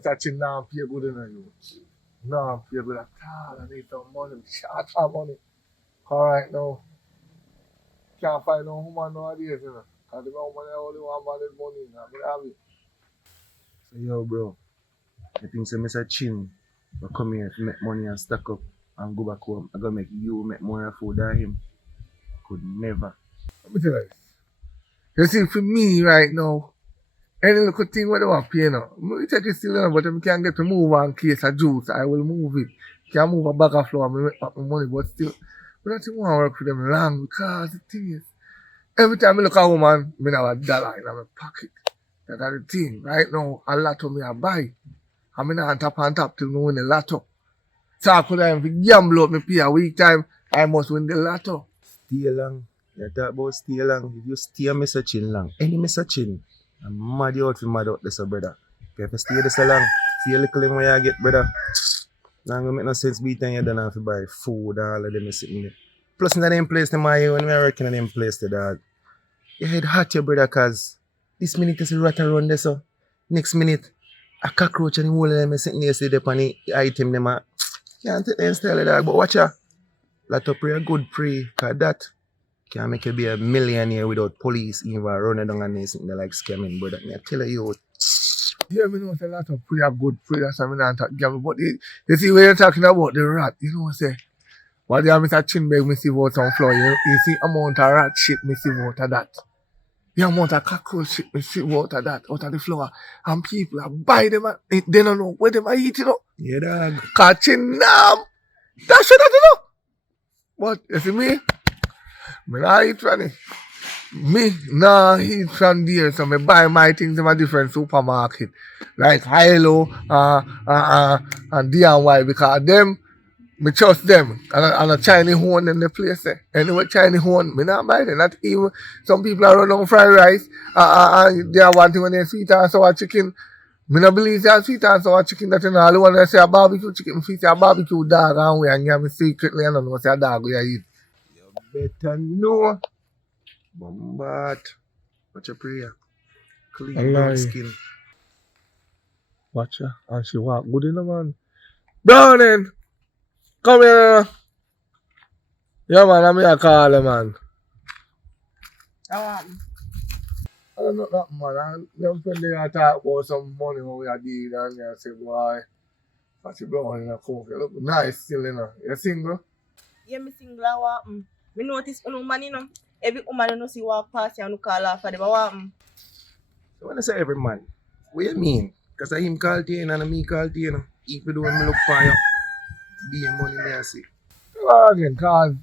Mr. Chin now pay good enough you. No, pay good at all. I need some money. Short of money. Alright now. Can't find no woman nowadays, you know. Cause the woman only want valid money. I mean, have it. So yo bro, I think so Mr. Chin will come here to make money and stack up and go back home. I gotta make you make more food than him. Could never. Let me tell you this. You see, for me right now, any little thing what they want to pay now, I take it still, but if I can get to move one case of juice, I will move it. Can move a bag of flour, I make back my money, but still, but I don't want to work for them long because the thing is, every time I look at a woman, I have a dollar in my pocket. That's the thing. Right now, a lot of me I buy. I'm not on top till I win the lotto. So I could have gamble up me pay a week time, I must win the lotto. Stay long. You talk about stay long. If you stay Mr. Chin long, any Mr. Chin, I'm mad you out for mad out this brother. If you stay this long, see a little thing where you get brother. Now gonna make no sense be time you don't have to buy food and all of them sitting there. Plus in them place them when we are working in them place the dog. Your head hot your brother cause this minute you see rat around there so. Next minute a cockroach and the whole of them sitting there sit up on the item them can't take them style of dog. But watch ya. Lot of pray a good pray cause that can make you be a millionaire without police even running down and sitting there like scamming brother. I tell you. Yeah, me know it's a lot of prayer, good prayer, so I not talk gamble. But you see when you're talking about the rat, you know what I say? What the Mr. Chinbeg me see about on floor, you see amount of rat shit me see out of that. The amount of cockroach shit me see out of that, out of the floor. And people are buy them and they don't know where they might eat, you know. Yeah dog. Catching them. That's what I do. But you see me? Me not eat from it. Me nah eat from there, so me buy my things in a different supermarket. Like Hilo and D&Y because them, me trust them. And a Chinese one in the place there. Anyway, Chinese one, me not buy them. Not even some people are running on fried rice and they are wanting when they sweet and sour chicken. Me not believe they are sweet and sour chicken that you know, all the one that say a barbecue chicken, me say a barbecue dog and we and you me secretly and I know say a dog we eat. You better know. Bombard. Watch your prayer. Clean brown skin. Watch her. And she walk good in the man. Browning! Come here. Yeah man, I'm here call her man. I don't know that man. Them friend they talk about some money when we are dealing and they say, boy, what's your brown in a coke? You look nice still, you know. You single? Yeah, me single and what me notice no man, you know. Every woman you know see walk past you and you call her for them. What So when I say every man, what you mean? Because I him call to you and me call to you. Even though I look for you, be your money me I see. Well, again, cause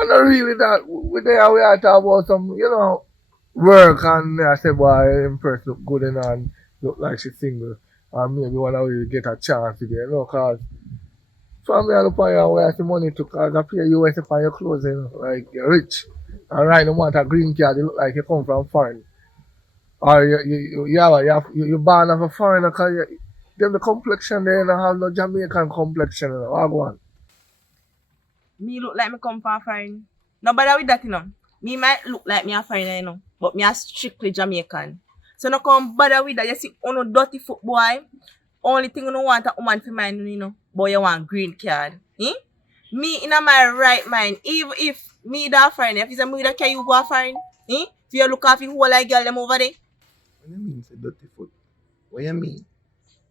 I'm not really that. We are talking about some, you know, work and I say, boy, impressed look good and look like she's single. And maybe one of you get a chance to get, you know, cause for me I look for you where I see money to cause I pay you for your clothes, you know, like you're rich. And right now want a green card, you look like you come from foreign. Or you born of a foreigner because them the complexion they don't have no Jamaican complexion, you know. What go on? me look like me come from foreign. No bother with that, you know. Me might look like me a foreigner, you know, but me a strictly Jamaican. So no come bother with that. You see, on a dirty foot boy. Only thing you don't want a woman for mind, you know, but you want green card. Eh? Me in my right mind, even if me that foreign, if it's a me that can you go foreign, eh? If you look after whole like girl them over there. What you mean say dirty foot? What you mean?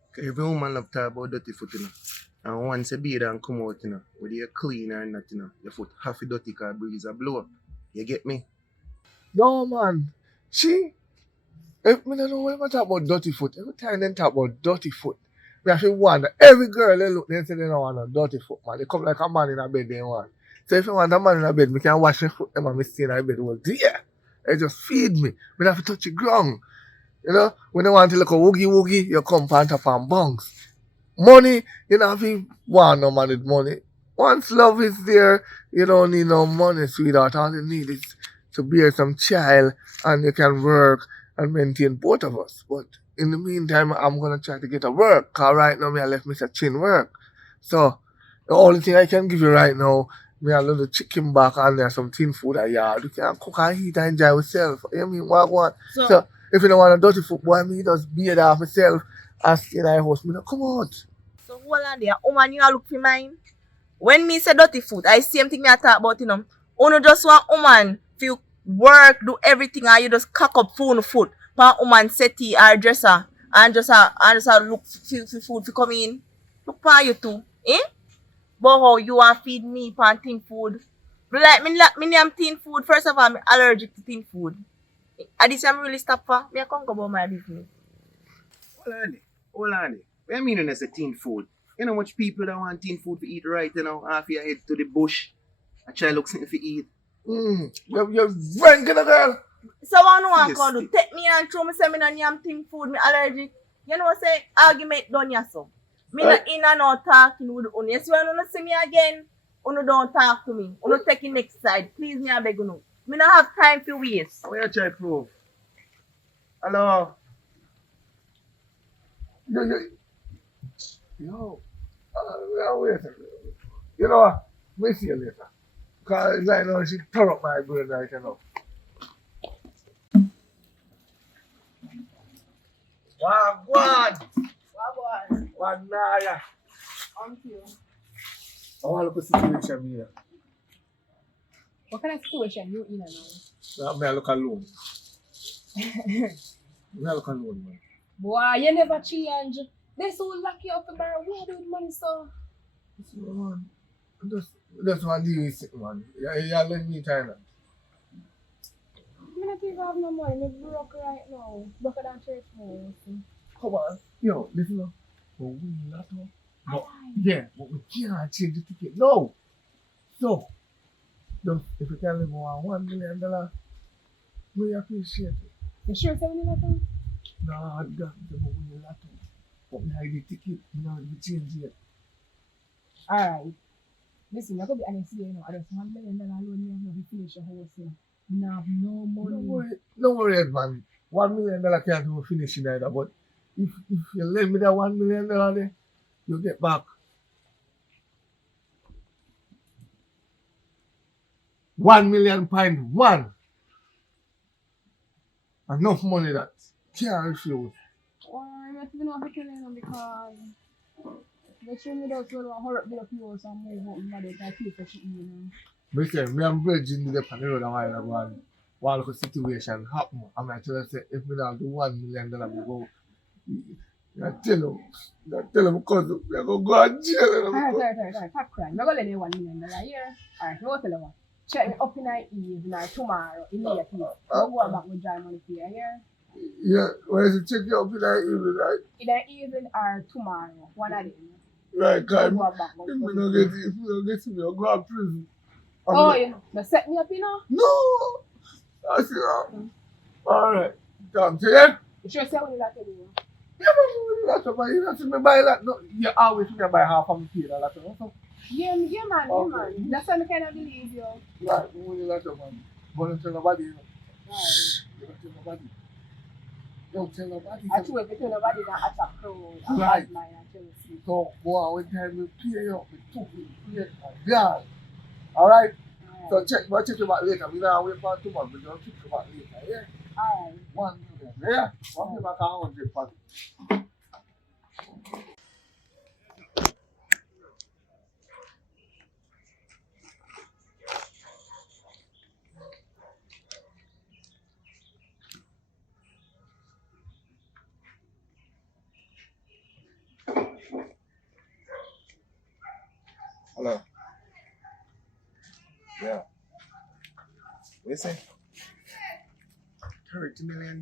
Because every woman love talk about dirty foot, you know. And once you bathe and come out, you know, whether you're clean or not, you know, your foot half dirty because breeze a blow up. You get me? No man. See? If me don't know what talk about dirty foot. Every time they talk about dirty foot, me have to wonder. Every girl they look, they say they don't want a dirty foot, man. They come like a man in a bed they want. So if you want a man in a bed, me can wash my foot them and me stay in a bed all day. They just feed me. Me have to touch the ground. You know, when you want to look a woogie, you come on top and bunks. Money, you don't have to want no man with money. Once love is there, you don't need no money, sweetheart. All you need is to bear some child and you can work and maintain both of us. But in the meantime, I'm going to try to get a work. Because right now, I left Mr. Chin work. So, the only thing I can give you right now, me a little chicken back and there's some tin food at yard. You can cook and eat and enjoy yourself. You mean what? So If you don't want a dirty foot boy, me just beard off myself and stay in the house. Me not come out. So hold on there. Woman, you a look for mine. When me say dirty foot, I same thing me I talk about, you know. Uno just want woman to work, do everything, and you just cock up phone foot. Pa woman settee or dresser and just look for food to come in. Look pa you too. Eh? But how you want feed me pan tin food? Me name tin food. First of all, I'm allergic to tin food. And this I'm really stop for. Me I can't go about my business. Hold on. What you mean when I say teen food? You know much people that want teen food to eat right, you know, half your head to the bush. I try look something to eat. You're ranking a girl. So I know I Yes, can do. Take me and throw me say me no yam tin food, me allergic. You know say argument done ya so. Me not in and out talking with you. Yes, when you no see me again, you don't talk to me. You take it next side. Please me I beg you no. Me not have time to waste. What you try prove? Hello? Yo, wait a minute. You know what? We'll see you later. Because I know she tore up my brain right now. Wagwan! One naya. Thank you. I want to look at the situation here. What kind of situation you in now? Now, I look alone. I look alone, man. Boy, you never change. They so lock you up to borrow. Where do you money so? So, man, just want to deal with it, man. You let me Thailand. I'm not even have no money. I'm broke right now. Broker than church now. Come on. Yo, listen up. But we not know. But, yeah, but we can't change the ticket. No! So, just if you can live on $1 million, we appreciate it. You sure $7 million? No, I got to win a lot. But we have the ticket, you know, we change it. Alright. Listen, I could be honest here, you know. I just $1 million loan you have to finish your house here. You have no money. Don't worry, man. $1 million can't do finishing either. But if you lend me that $1 million there, you'll get back 1,000,000.1. Enough money that can't refuse. Or I don't even know how to tell you because the children don't want to hurry up the house and move out and mother can pay for shit, you know. Because me and Bridging the pan road a while ago and one look situation happen. I'm like tell you say if we don't do $1 million we go. I tell him because we are gonna go to jail. Alright. Stop crying. I'm going to lend you $1 million here. Alright, no tell you what. Check me up in the evening or tomorrow immediately. I'll go back with dry money for you here. Yeah, when you check you up in the evening, right? In the evening or tomorrow. One of them. Right, I'll guys. go back. If we don't get me, I'll go to prison. Oh, you know. You set me up, you know? No! I see. Alright. Come to you. You sure say when you like to do? Yeah, but you don't see me buy that. No, you always think I buy half of my kid. Yeah, man. Okay. That's why I kind of believe you. Right, when you like to man. But don't tell nobody, you know. Right. Don't tell nobody. I true if you tell nobody that I a crow. Right. I tell you. So, boy, when time we pay you up, we took it, God. Alright? So check you back later. We don't wait for 2 months, we don't check you back later, yeah? Alright. 1 million, yeah? 1 million back 100 for Hello? Yeah. What you say? $30 million?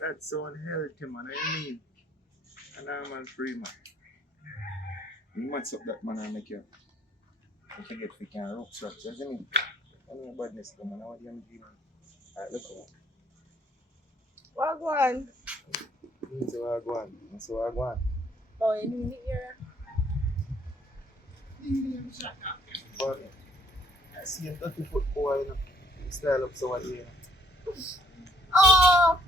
That's so unhealthy, man. I mean, and I'm man free, man. You must up that man and make you. You forget if you can rock structure, isn't it? I know badness come on. I want you to do, man. Alright, look over. Wagwan. So I go on. Oh, you need it here. But I see a dirty foot boy, you know. He style up so what you know. Oh!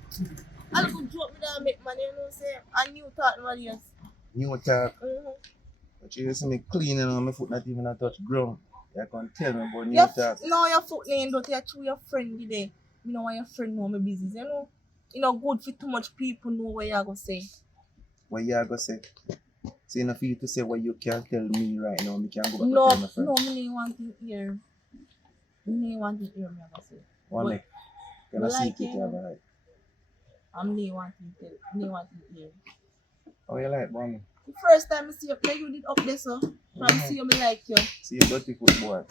I could drop me down make money, you know, say, a new thought, nobody else. New talk. Mm-hmm. But you see me clean, you know, my foot not even a touch ground. You can tell me about new Your talk. no, your foot name, don't you? Through your friend today. You know why your friend know my business, you know? You know, good for too much people know what you're gonna say. What you are gonna say? So you know for you to say what you can't tell me right now, me can go back No, to tell my friend. no, me no want to hear. Me no want to hear me gonna say. What But make? Can I but see like it, you have him, a right. I'm no want to tell. No want to hear. How you like, mommy? The first time I see you, like you did up there, so from Mhm. see you, me like you. See you dirty foot boy.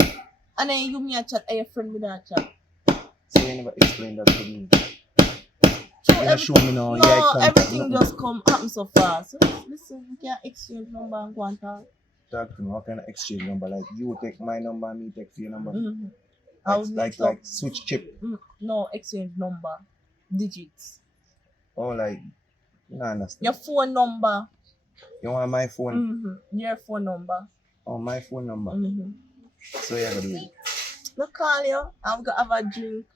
And then you me a chat, and your friend me that chat. So you never explain that to me. So You not show me now, yeah, I no, can't everything just come happen so fast. So listen, we can exchange number and go and talk. talk to me. What kind of exchange number? Like you take my number and me take your number. Mm-hmm. I will Like meet up. switch chip. No, exchange number, digits. Oh like you don't understand. Your phone number. You want my phone? Mm-hmm. Your phone number. Oh my phone number. Mm-hmm. So you gotta do it. Look, call you. I'm gonna have a drink.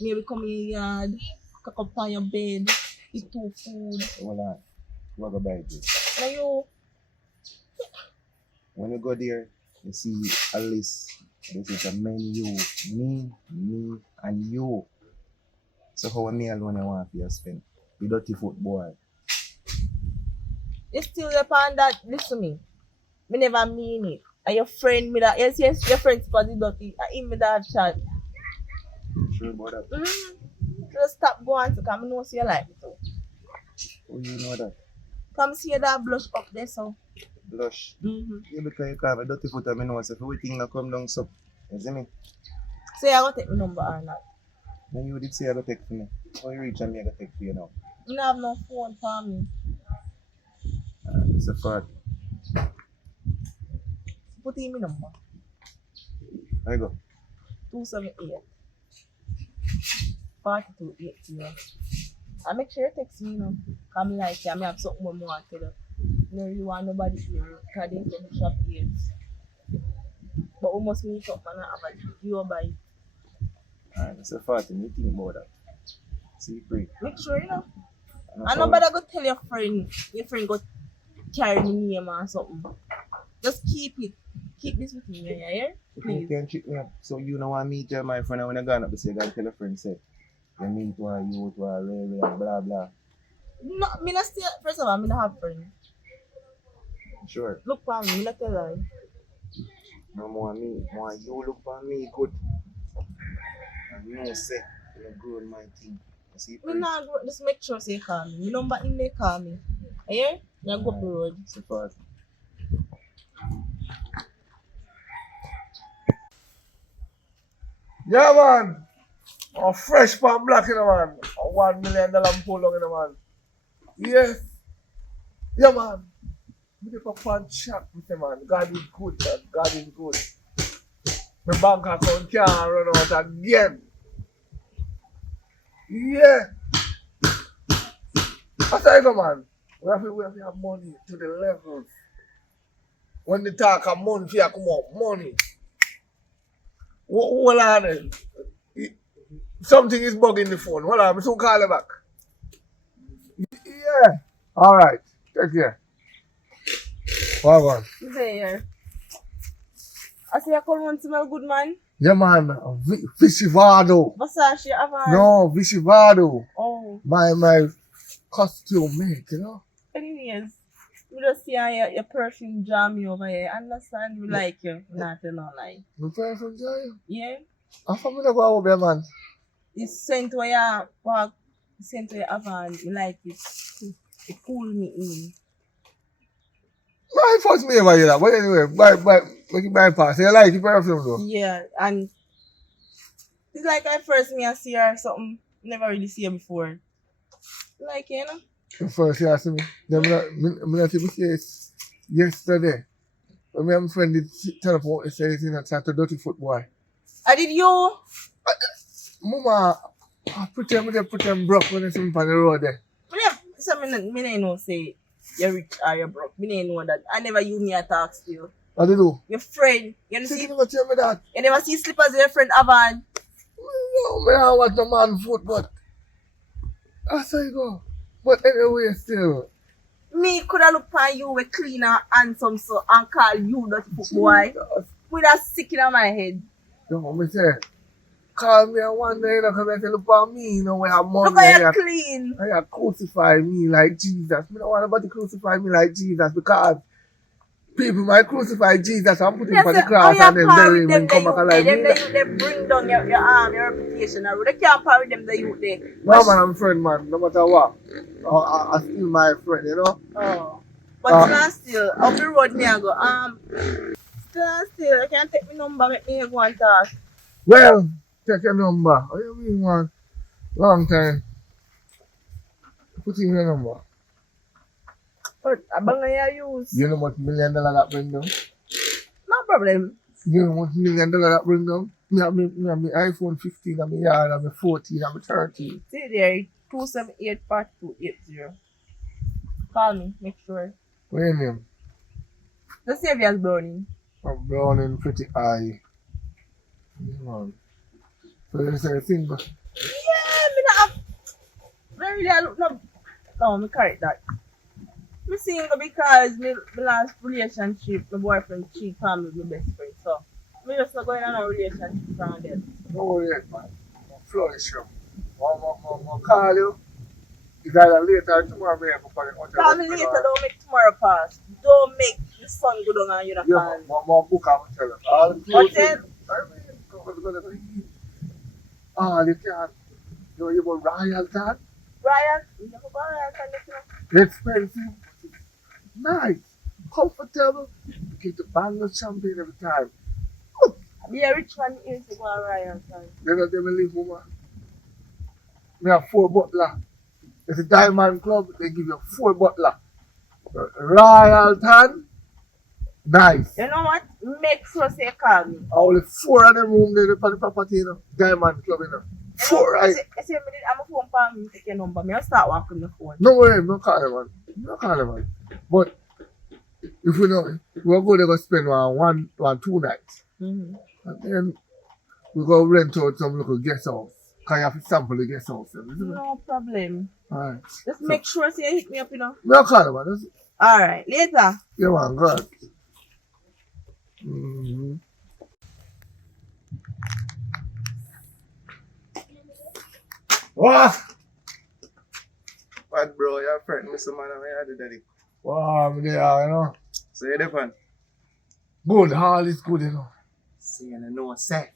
Maybe come in your yard. Cook up on your bed. Eat 2 food. Hold on. What go buy it? Now you. When you go there, you see a list. This is a menu. Me, and you. So how many alone you want to spend? You dirty foot boy. You still upon that. Listen to me. Me never mean it. And your friend me that. Yes, your friend's body dirty. I him me that chat. Sure about that? Just stop going to come. I know see you like it. So. Oh, you know that? Come see that blush up there, so. Blush. Mm-hmm. Yeah, because you have a dirty foot and I know so if everything not come down so. You see me? So you gonna take my number or not? Then you did say I go take for me. How you reach and me I go take for you now? I don't have no phone for me. It's a fact. Put in my number. There you go. 278 4280. And make sure you text me, you know. Come like, I have something more to tell you. No, you want nobody here. Because they say the shop ears. But we must meet up and have a drink. You buy it. It's a fact. And you think about that. See, pray. Make sure, you know. And And nobody go tell your friend go carry me name or something. Just keep it. Keep this with me, yeah? You Please. can trick me up. So you know I meet my friend and when I gone up, they say I gotta tell a friend say you meet one, you to a railway and blah blah. No, me not still, first of all, me not have friends. Sure. Look for me, me not tell her. No more me. More you look for me good. And you know say you grow in my thing. You see Me pray. not go, just make sure say call me. Me number in there call me. Yeah? You go up the road. It's a fact. Yeah, man. A fresh pan black in a man. A $1 million pull long in a man. Yes. Yeah, man. Me take a pan chat with him, man. God is good, man. God is good. My bank account can't run out again. Yeah. That's how you go, man. We have to have money to the levels. When they talk of money, you come up, money. Hold on then. Something is bugging the phone. Hold on, I'm soon call you back. Yeah. All right. Take care. Well on. There. I say I call one smell good, man. Yeah, man. Visivado. Versace, Avon. No, Visivado. Oh. My costume make, you know. Anyways, we just see your perfume jam me over here. Understand? We like you. Not to no lie. My person tell you. Yeah? I'm from the go over there, man. It's sent where you walk, sent where you Avon. We like it. It pull me in. My first me ever hear that. But anyway, make it bypass. You like the perfume though? Yeah, and it's like I first me I see her or something. Never really see her before. Like, you know? The first you asked me. Then me not even say it yesterday. When my friend did telephone, he said it's in a chat to dirty foot boy. I did you? Mama, I pretend broke when I see him on the road there. Me know say you're rich or you're broke. Me know that. I never use me a talk still. What do you do? Your friend, you know See, see? you never tell me that. You never see slippers with your friend Avon. No, man, I want the man foot, but that's how you go. But anyway, still. Me coulda look on you with clean and handsome so and call you dirty foot boy. With a sick in my head. You know what me say? call me and one day, you know, because I say, look at me, you know, we have money. Look how and you're you clean. and you crucify me like Jesus. I don't want nobody crucify me like Jesus because people might crucify Jesus and put him Yes, on the how cross you and then par bury with him them and the come back youth there? alive. Them the youth they bring down your reputation. They can't par with them the youth there. No, man, I'm friend, man, no matter what. I still my friend, you know. Oh. But still, up the road me I go, still, I can't take my number, make me go and talk. Well, check your number. What do you mean, man? Long time. Put in your number. But abang you use. You know what $1 million that bring down? No problem. You know what $1 million that bring down? Me have me iPhone 15 and me yard and me 14 and me 13. See there, 278-4280. Call me, make sure. What your name? The save you as Brownie. I'm brown and pretty eye. Yeah, man. So you say single? Yeah, me not have. Really, I look no, me correct that. Me single because my last relationship, my boyfriend cheat on me with my best friend. So, me just not going on a relationship from them. Don't worry, man. I'm flourish you. I'll call you. It's either later or tomorrow. Me have to call you. Call me later, don't make tomorrow pass. Don't make the sun go down on you. Yeah, my book I'm tell you. All the Hotel? You can't. You go Royal Tan. Brian, you never go Brian, Expensive. Nice. Comfortable. You get the bottle of champagne every time. be a rich man is to go Ryan. Then they will leave woman. We have 4 butler. It's a diamond club. They give you 4 butler. Royal Tan. Nice. You know what? Make sure say call me. Only 4 of them room there for the property, you know. Diamond club, you know. 4, right? I say, I'm a phone call me, take your number. I'll start walking the phone. No worry, no call them, man. No call them, man. But if we know, we're going to go spend 2 nights. Mm-hmm. And then we go rent out some local guest house. Can you have to sample the guest house? Isn't it? No problem. Alright. Just make sure say you hit me up, you know. No call them, man. That's, Alright, later. yeah, man, God. Mm-hmm. What? What, bro? Your friend, Mr. Man, I had daddy. Wow, I'm there, you know. So you're different. Good, all is good, you know. See, you know, say.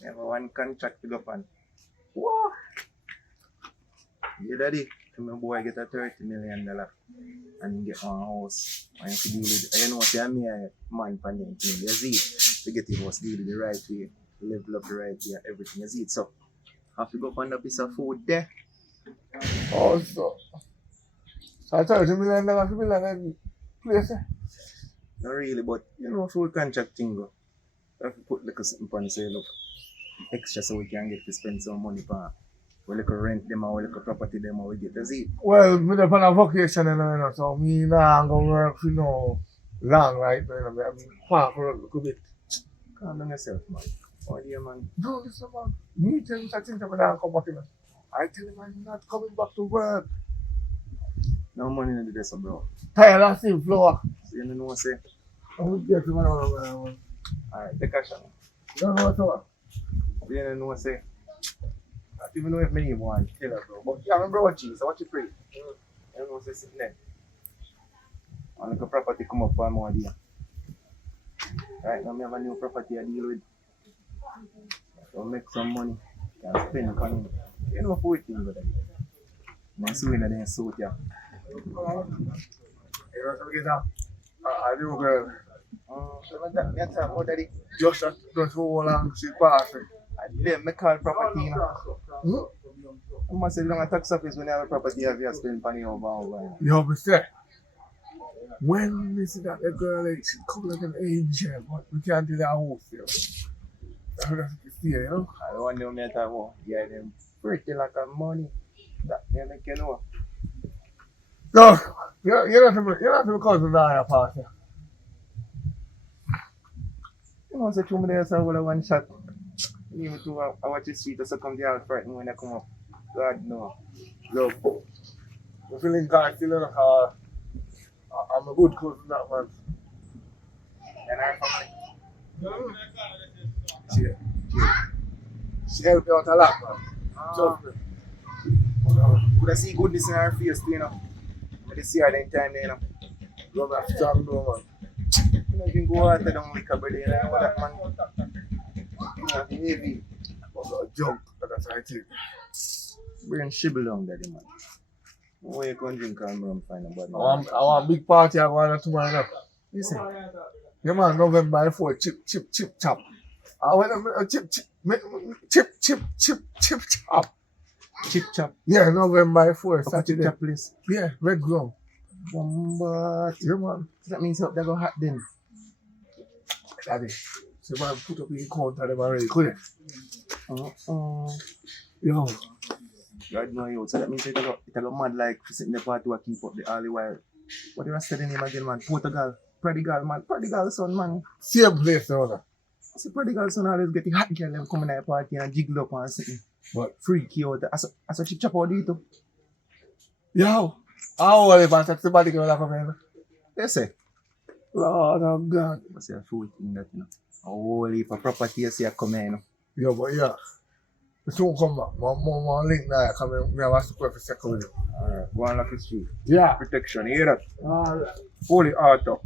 You have one contract to go on. What? Yeah, daddy. My boy get a $30 million and get one house. And you deal with it. You know, say I'm a man for them thing. You see, to get the house deal the right way, level up the right way, everything. You see it. So, I have to go find a piece of food there. Also. So I told you, $1 million place, eh? Not really, but you know, food contract thing go. I have to put like something on say, look, extra so we can get to spend some money for. We look rent them or we look property them or we get to see. Well, I'm on a vacation, you know, so me nah go work for no long, right? You know, I mean, far for a little bit. Calm down yourself, man. Oh, dear, man. No, listen, man. Me tell you something that I come back, you know. I tell him I'm not coming back to work. No money in the desk, bro. Tired of seeing floor. So you know what I say? I'm get you, man. Alright, take a shot. Don't know what's up. You know what I say? I don't even know if many want to kill her, bro. But yeah, I remember what you so what you pray. You know what I say sitting there. And like a property come up for more day. Right now, I have a new property I deal with. So make some money. Can spend on it. You know what thing go there. And I see when they suit ya. You know, so we get up. I do, girl. So that's what daddy. Just hold on, she passing. Then me call property, you know. I must say, you know, a tax office when you have a property, you have to spend money over. You have to say, when we see that the girl, like, she come like an angel, but we can't do that whole thing. That's what you see, you know? I don't want to know that about. Yeah, them pretty like a money. That they make you know. No, you're not to cause a party. You know, so 2 minutes I will have one shot. Even to I watch the street, so come there out frightened when I come up. God no. Love. I'm feeling God, feeling like I'm a good cousin, that man. And our family. Cheers. She helped me out a lot, man. Trust me. Could I see goodness in her face, you know? But they see her then time, you know. Love that strong though, man. You know, you can go out there down liquor, brother, you know that man. You know, heavy. Was a junk, but that's what I think. Brain shibble down there, man. Where you can drink and rum find a bad I want a big party I'm going to tomorrow night. Listen, Yeah, man, November 4, chip, chop. I want a chip, chop. chip chop. Yeah, November 4, Chip Saturday. chop place. Yeah, red ground. But Yeah, man. that means up there go hot then. Daddy. So, man, put up in counter them already, could it? Yo. God know you. So that means it'll go mad like sitting the party to keep up the all the while. What you want to say the name again, man? Portugal. Prodigal, man. Prodigal son, man. Same place, now. I see prodigal son always getting hot girl them coming at the party and jiggle up and sitting. But, Freaky out. As a chip chop out dito. yo. How are you, man? That's the body girl that come in. They say. Lord of God. I say a fool thing that, you know. A whole heap of property you see a come in, you know. Yo, but yeah. We soon come back. More link now. Come in. We have a super for second with you. Alright, go on lock the street. Yeah. Protection, you hear that? Alright. Holy heart up.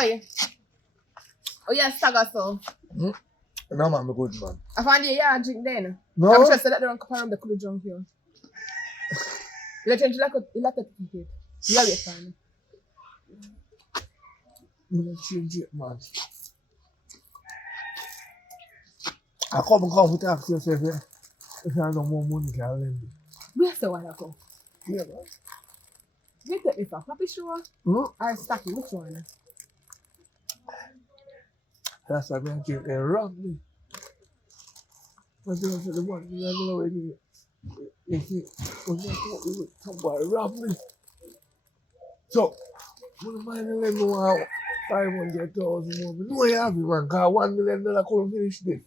Oi. Oh, yeah, stagger so. No, man, I'm good, man. I find you, yeah, drink then. No? I'm just that they don't compare them the cool drunk here. You change like a ticket. You have it fine. I'm going to change it, man. I come with ask yourself if you have no more money, can lend me. Where's the one I go? Yeah, man. You take me for Papi sure? Or Stacky, which one? That's why I'm drinking roughly. But then for the one, you never know where you when you talk with somebody roughly. So, when the man let me out 500,000 more, but no, you have it, man, because $1 million couldn't finish this.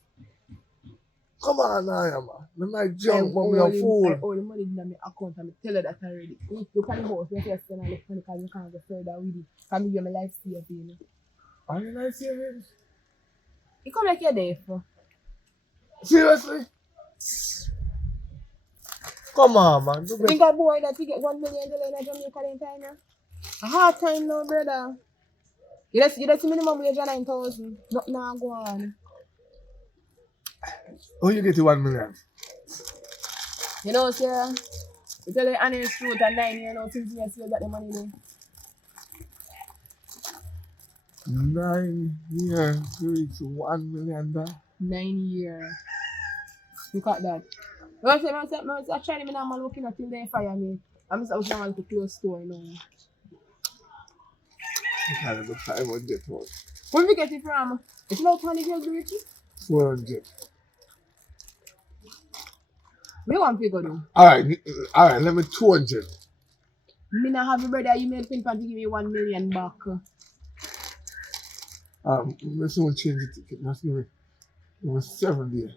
Come on now, yeah, man. I might jump, but me a fool. I owe the money in my account and I tell you that already. You can go, you can spend all the money because you can't go further with it. Can give you my life saving, you know. Are you not serious? You come like you're there for. Seriously? Come on, man. Do Think a boy that we get $1 million in Jamaica in time now? A hard time now, brother. You just minimum wage of 9,000. Nothing now go on. Oh, you get to 1 million? You know, sir, you tell the honest truth and 9 years now since you still got the money there. 9 years to reach $1 million. 9 years. Look at that. I try to now looking at till they fire me. I'm just now to close store, you know. You can't have 500 for it. Where we get it from? It's not 20 girls do it. 400. Me want to go do. Alright, let me 200. Me not have a brother, you made pin pan to give me 1 million back. Let's soon change the ticket. Let's give me 7 days.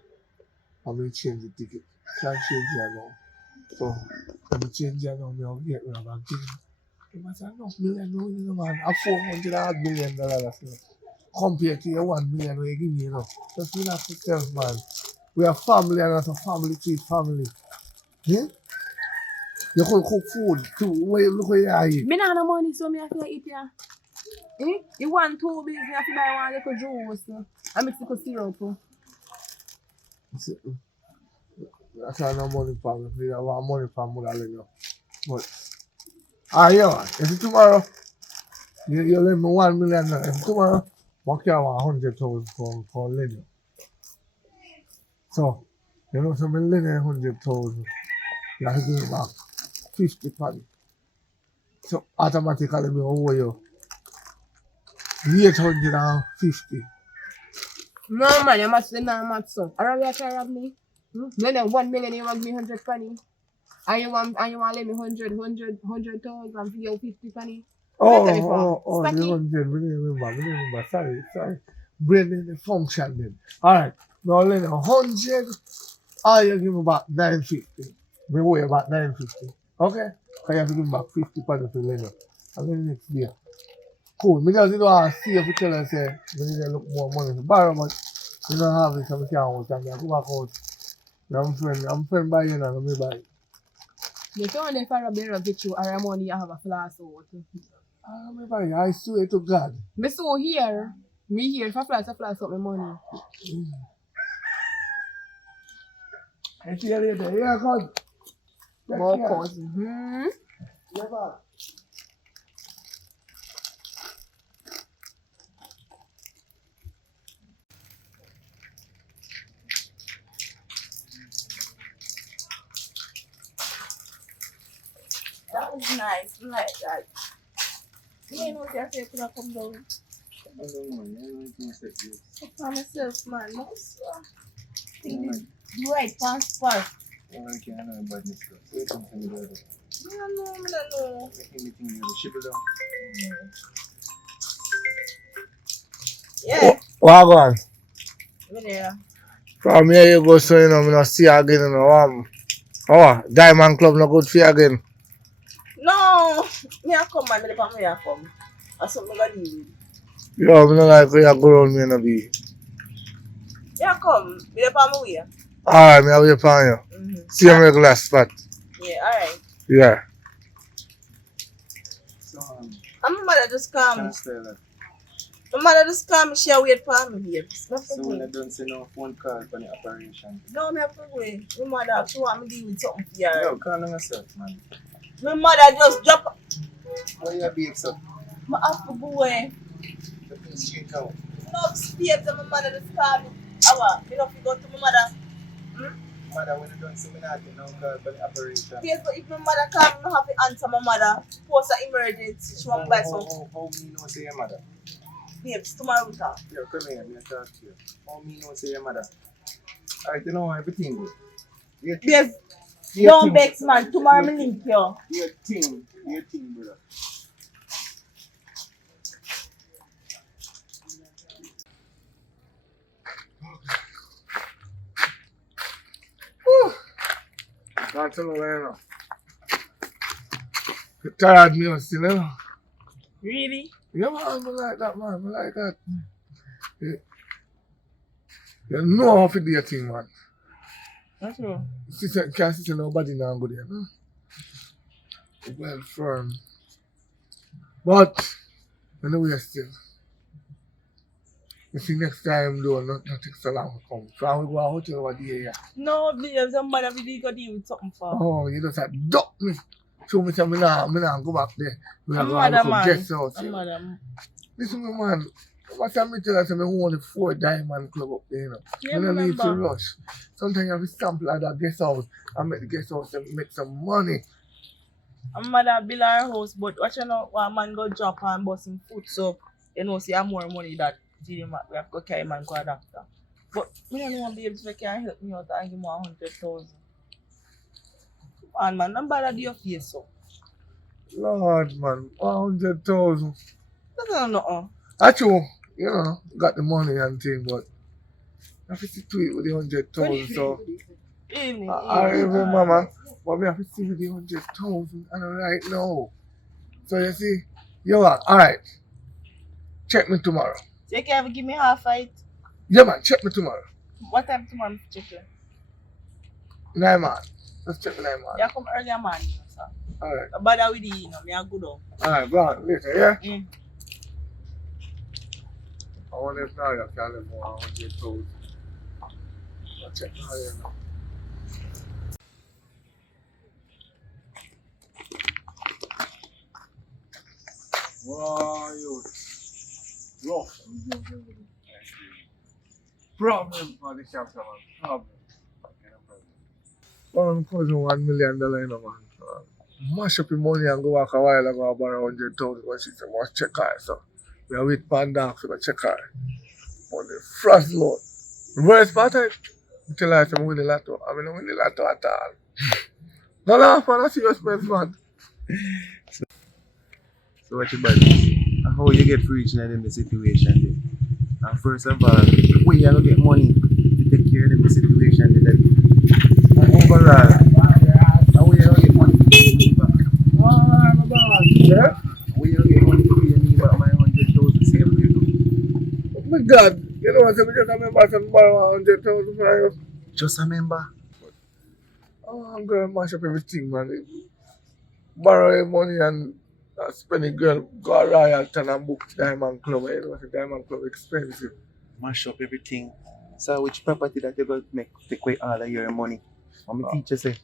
I'm going to change the ticket. Can't change it now. So, let me change it now. I'll get rid of it. If I no million, no, you know, man. A $400 million. Compared to your 1 million, you give me, you know. Just me not to tell, man. We are family and not a family treat family. Yeah? You could cook food too. Look where you are here. Me not have no money, so me have to eat ya. You want 2 bills, me have to buy 1 little juice. I mix it with syrup. That's why no money for me. I want money for me. But, yeah, if it's tomorrow, you lend me $1 million. If tomorrow, I can want 100,000 for lending. So, you know, so I lend 100,000. You have to give me back 50 pounds. So, automatically, me owe you 850. No man, you must say no much so. Are you trying to rob me? Then 1 million you want me 100 penny. And you want lend me 100,000 for you 50 penny. Oh, the 100. We remember. Sorry. Brain in the function then. Alright, now lend 100. Or you give me back 950. We weigh about 950. Okay? Because you have to give back 50 pounds to Leno. And then next day. Cool. Me just want to see if you tell her, say, we need to look more money to borrow, but you don't have it, so I can't hold it. I go back out. I'm friend by you now, me buy it. You don't if I rub the get you or money I have a flask out. Me buy it. I swear to God. Me so here. Me here if I flask up my money. I see you later. Yeah, God. More cousin. Yeah, bye. That was nice. I like that. You know what I say when I come down? I don't know, man. I don't think that you. I found myself, man. No, sir. You right, fast, fast. Oh, I can't know about this stuff. Wait until me do it. I don't know. Anything you have, ship it down. Yeah. Wagon. Me there. From here you go, so you know, me not see you again, you know. Diamond Club no good for you again. No. Me a come, man. Me the me a come. That's something I gotta deal with. Yo, me no like when you go around me, no be. Yeah, come. Me the me way. Alright, me have wait for you. Mm-hmm. See you in the glass spot. Yeah, alright. Yeah. So, And my mother just come. can't stay like. My mother just come. She a wait for me, babe. So, when I don't send no phone call for the operation. No, me have to wait. My mother, she want me to deal with something for her. Yo, call on yourself, man. My mother just drop. Why you be upset? I have to go away. The things change out. No space and my mother just call me. You know, if you go to my mother. Mother, when you don't see me, not no call for the operation. Yes, but if my mother come, I have to answer my mother. Post an emergency. She want to buy something. How me know say your mother? Babes, tomorrow we talk. Yo, come here, me talk to you. How me know say your mother? Alright, you know everything good. Your thing- Babes, your don't thing- vex, man. Tomorrow me link you. Your thing, brother. Can't tell you, you know. You tired me, still, you know. Really? Yeah, man, I like that, man. I like that. You know how to do your thing, man. That's true. Sister, can't sit nobody now go there, no? Well firm. But, anyway, still. You see, next time, though, not take so long to come. So, I will go to a hotel over there, yeah. No, babes, your mother really got deal with something for. Oh, you just had duck me. So, me say, me nah go back there. We have I'm to mad, have a man. guest house. I'm Yeah. mad. Listen, me, man. What time me tell us, me own the 4 Diamond Club up there, you know. Yeah, You don't need to remember. rush. Sometimes you have to sample at that guest house and make the guest house make some money. I'm mother build our house, but watch you know, one man go drop and bust him foot, so you know, see, I have more money that we have to carry man go a doctor. But me don't want babes if can help me out and give me 100,000. Come on, man, don't bother do your face so. Lord, man, 100,000. That's not nothing. Actually, you know, got the money and thing, but I have to see to it with the 100,000. So, Really? I remember, man, but we have to see with the 100,000 and right now. So, you see, you are, alright. Check me tomorrow. So you can ever give me half fight? Yeah, man, check me tomorrow. What time tomorrow check you? 9 man. Let's check me 9 man. You come earlier, man. So. Alright. Don't bother with the, you know, me a good on. Alright, go on, later, yeah? Mm. I wonder if now you can live more 100,000. I'll check now, you know. Wow, you rough. Problem for the chapter, man. Problem. One cousin $1 million, you know, man. Mash up your money and go walk a while and go borrow 100,000. But she said, "Must check her." So we are with Panda to go check her. On the first load. Worst part, I tell her I said, "I win the lotto." I mean, I win the lotto at all. No laugh, man. I see your spend, man. So what you buy this? And how you get free in the situation then? And first of all, where you gonna get money to take care of the situation then? And overall, God, you know what, so we just remember some borrow 100,000 from you. Just remember. Oh, I'm gonna mash up everything, man. Borrow your money and spend it, girl. Go to Royalton and book Diamond Club. You know, the Diamond Club expensive. Mash up everything. So which property that you got make take away all of your money? What my teacher say?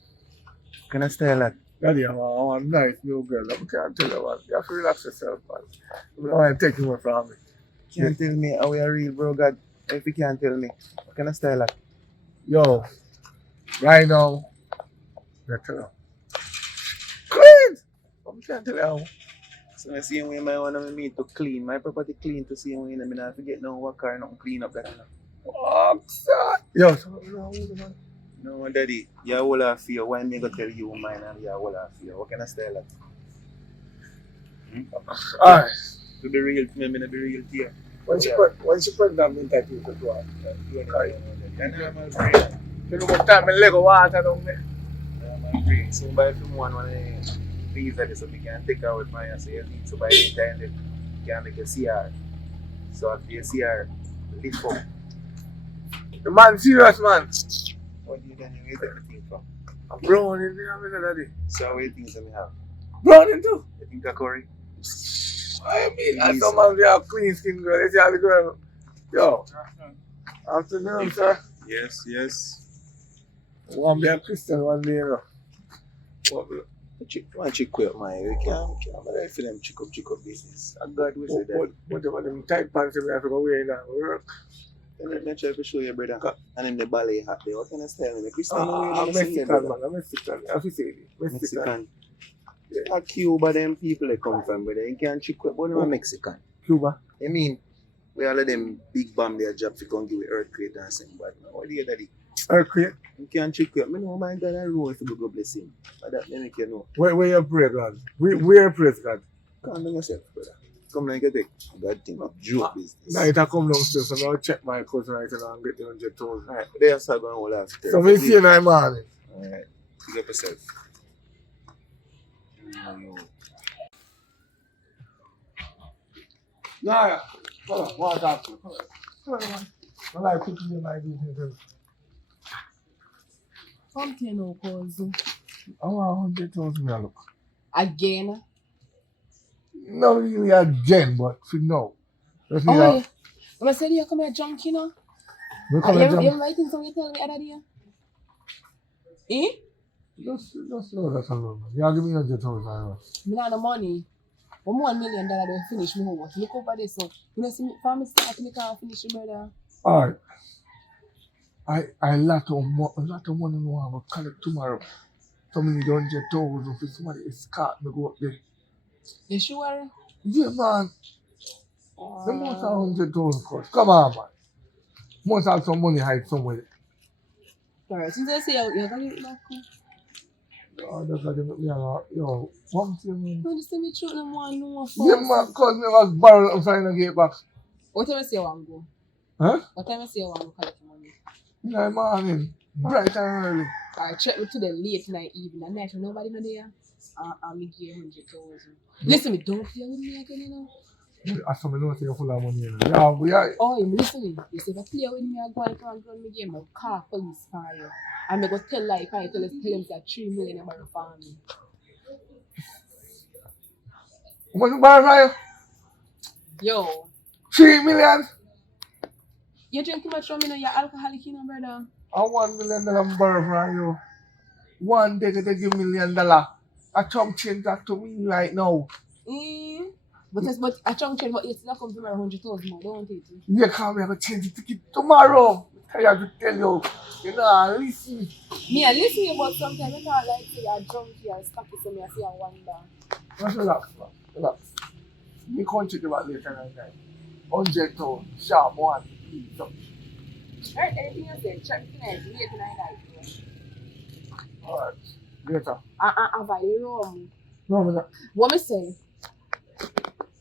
Can I style that? Daddy, I'm a nice new girl. I can't tell you, man. You have to relax yourself, man. I don't want to take you away from me. Can't tell me how we are real, bro. God, if you can't tell me, what can I style that? Yo, right now, let's tell you. Clean! I can't tell you how. So I see when I want to meet to clean my property clean to see when I mean I forget now what car not clean up that. Fuck, son. Yo, so, man. No, daddy, you all have fear. Why me go tell you mine and you all have fear? What can I style that? Alright. To be real, to me, I be real here. When she put that mean that you could do it. You know my brain. You know what time I Lego water down there? My brain. So by film one when I please that so we can take out with my so you need to buy any time that you can make a CR. So after you CR, lift up. The man serious, man. What do you then you get everything from? I'm brown in there, Mr. Daddy. So what things that we have? Brown too. You think a curry? I mean, that's some man we have clean skin girl. Let's see how the girl. Yo. Afternoon, sir. Yes, yes. One be a Christian one day, you know. One chick quit my we can't but I feel them chick up business. And God will say that. What them tight pants we have to go wear now. Work. Let me try to show you, brother. And then the ballet hat there. What can I style? The Christian I'm Mexican, man. I'm Mexican. I feel say Mexican. Yeah. Cuba, them people they come from, brother. You can't chick up, but them Mexican. Cuba. I mean, we all of them big bomb their job to come give you earthquake and sing, but what do you daddy? Earthquake? You can't chick up. I know my God, I know if you go bless him. But that make you know. Where you pray, God? Where you praise God? Calm down yourself, brother. Come down and get it. God thing of joke business. Now it come downstairs, so I'll check my cousin right now and get the 100,000. Alright, they are going all after. So we see you in the morning. Alright, pick up yourself. Nah, hold on, what happened? Hold on, man. I like cooking in my business. Something no cause. I want 100,000 look. Again. Not really again, but for now. Just need Oh, yeah. I said you come here drunk, you know? we come and You jump. writing something you tell me other day? Eh? Just know that alone, man. You give me 100,000 euros. Me not the money. $1 million they finish me homework. Look over this so you know see me for me start me can't finish it, brother. Alright. I lot of money now I will collect tomorrow. So me need 100,000 for somebody escort me go up there. You sure? Yeah, man. The most of 100,000 cost. Come on, man. Must have some money hide somewhere. Alright, since I say you're gonna get back home. Oh, that's what they make me a lot. Yo, one thing, man. No, just tell me truth, no one know first. Yeah, man, because me was borrowed and trying to get back. What time I say you want to go? Huh? What time I say you want to collect your money? In the morning. Bright and early. Alright, check me to the late night evening. At night when nobody know there. Me give you 100,000. Listen, me don't play with me again, you know. I saw me know say you're full of money. You know. Yeah, we are. Oh, you listen me. You say if you play with me, I go and run me game. I call police for you. And I go tell lie if I tell him that 3 million about for me. How much you borrow for you? Yo, 3 million? you drink too much rum, you know, you're alcoholic, you know, brother. And $1 million borrow from you. One day they give $1 million. I chump change that to me right now. But I try to change, but it's not come to my 100,000 more, don't it? You can't be able to change the ticket tomorrow. I have to tell you. You know, listen. Me, I listen to you, but sometimes I can't like say you're drunk here and stop it, so me I say I wonder. Just relax, man. Relax. Me can't check about later tonight. 100,000, sharp one. Right, anything you say, check tonight, late tonight. Alright. Later. Have I rum? No, me not. What me say?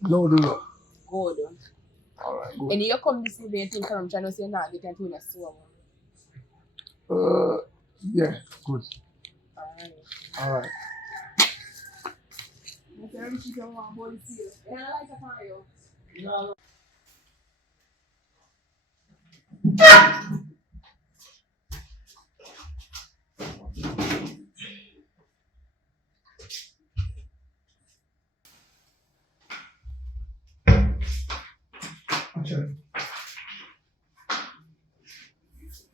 No, do that. Good. Alright, good. And you come this evening and think I'm trying to say nah, they can tell us so. Yeah, good. Alright. Alright. That's everything you want, boy, see you. And I like to find you. Yeah.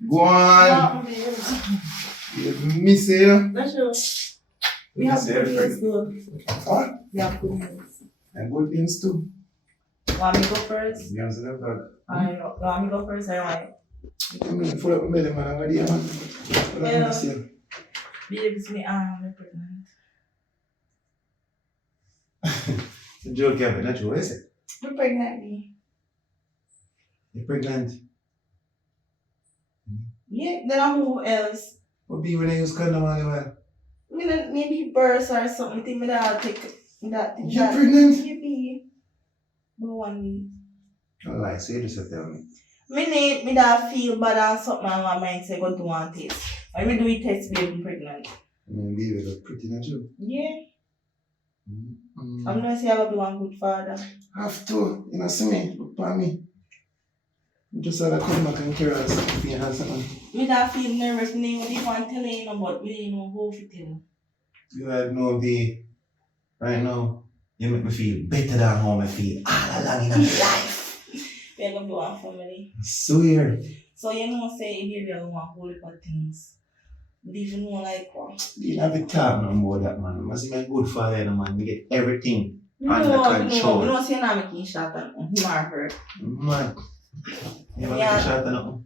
Go on. Me say you. That's true. We have good news too. What? We have good news. And good things too. Want me to go first? You answer that back. I know. Want me to go first? I want I mean, full up my belly, man. I'm ready, man. What am I saying? Babes, I'm pregnant. The joke, yeah, but not true, is it? I'm pregnant, me. You're pregnant. Yeah, then I'm who else? What be when I use condom all the while? Maybe birth or something. Think me that I'll take that. You're pregnant? Maybe. But 1 week. Don't lie, say this or tell me. Me that feel bad and something on my mind say go do one test. When me do it test baby I'm pregnant. I mean, baby look pretty, not you? Yeah. Mm-hmm. I'm gonna say I will be one good father. Have to, you know, see me, look for me. You just had to come back and carry on something for your hands, man. Me that feel nervous, me don't even want to tell you but me don't know how to tell. You had no day. Right now, you make me feel better than how I feel all along in my life. We're gonna be one family. I swear. So you know say baby I want whole heap of things. Do you know like what? You have a talk no about that, man. I must be a good father, you know, man. You get everything under No, control. no, say I'm making shot on him or her. Man. You never Yeah. make a shot or nothing.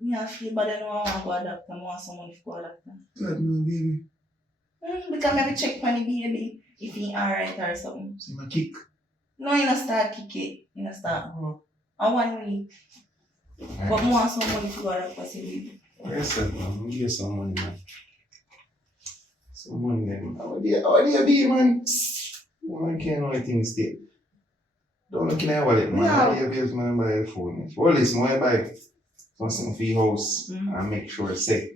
Me I feel bad I know I want to go adopt. I want someone to go adopt. God, no, baby. Because maybe check on the baby if he alright or something. See my kick. No, you not start kick it. You not start grow. I 1 week. But more someone to go adopt for the baby. Yes, sir, man. I'll give you some money, man. Some money, man. How do you be, man? Man can't know things there. Don't look in your wallet, man. No. How do you bills, man, buy a phone? Well, listen, when I buy something for your house and make sure it's safe.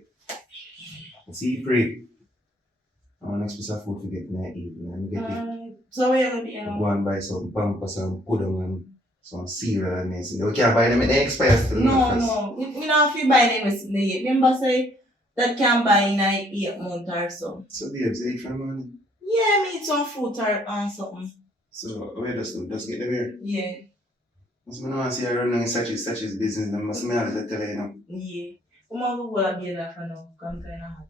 See, pray. I want next piece of food to get in the evening and get it. So where you going to be? Go and buy some pampers and pudding and some cereal and this. You can't buy them at the expire still. No. We don't feel buy them in the year. Remember say that can buy in 8 months or so. So, babes, you eat for money? Yeah, me eat some fruit or something. So, where does do? Just get the beer? Yeah. Must be no one see I run down such business. Them must me always tell you, you know. Yeah. Come on, go to be there for now. Come kind of hot.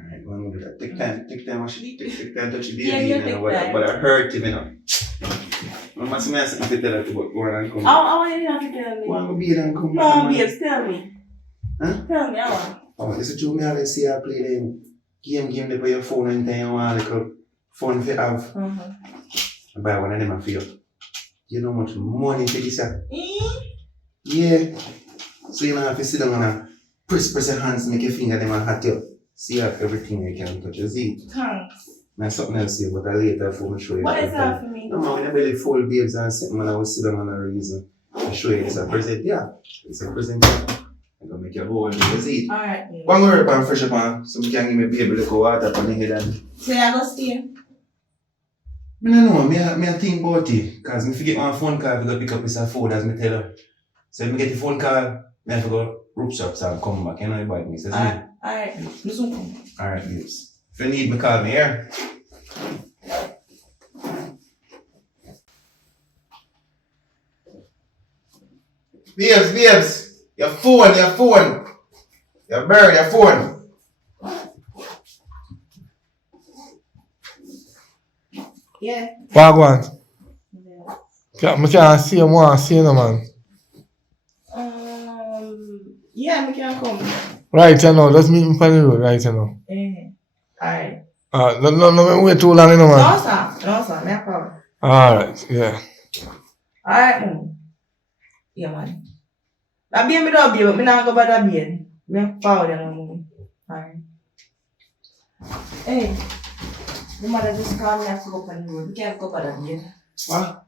Alright, go and do that. Take time, actually. Take time, touch the baby, Yeah, you you know, take time. but I hurt him, you know. I must me ask you to tell her to go and come. I want you to tell me. Go and be there and come No, back. babes, tell me. Huh? Tell me, I want. Oh, it's a true me always see I play them game there by your phone and then you want a little fun to have. I buy one of them for you. You know how much money for this, yeah? Yeah. So you don't have to sit down and press your hands, make your finger them and hot you. See you have everything you can touch. You see? Thanks. There's something else here, but I later for me show you. What is that for me? No, man, when your belly full, babes, and something, man, I will sit down on a reason. I'll show you. It's a present, yeah. It's a present. I'm gonna make you whole, you see? Alright, yeah. One more up and fresh up, man, so we can give me baby little water on the head and... So you go stay? I don't know, I think about it, because I forget my phone call, I got to pick up this phone as I tell her. So if I get the phone call, I have to go rope shops and come back, you know about me, so Alright, listen to me. alright, babes. If you need me, call me here. Babes, your phone, your bird, your phone. Yeah. Wagwan. I can't see him, want to see no man. Yeah, I can come. Right, you know, just meet me on the road, right, you know. Alright. No, wait too long, you know, man. No, sir, no problem. Alright, yeah. Alright, mom. Yeah, man. I be me don't be, but me not go by that beard. Me forward and move. Alright. Hey, my mother just called me. I have to go up on the road. We can't go by that beard. What?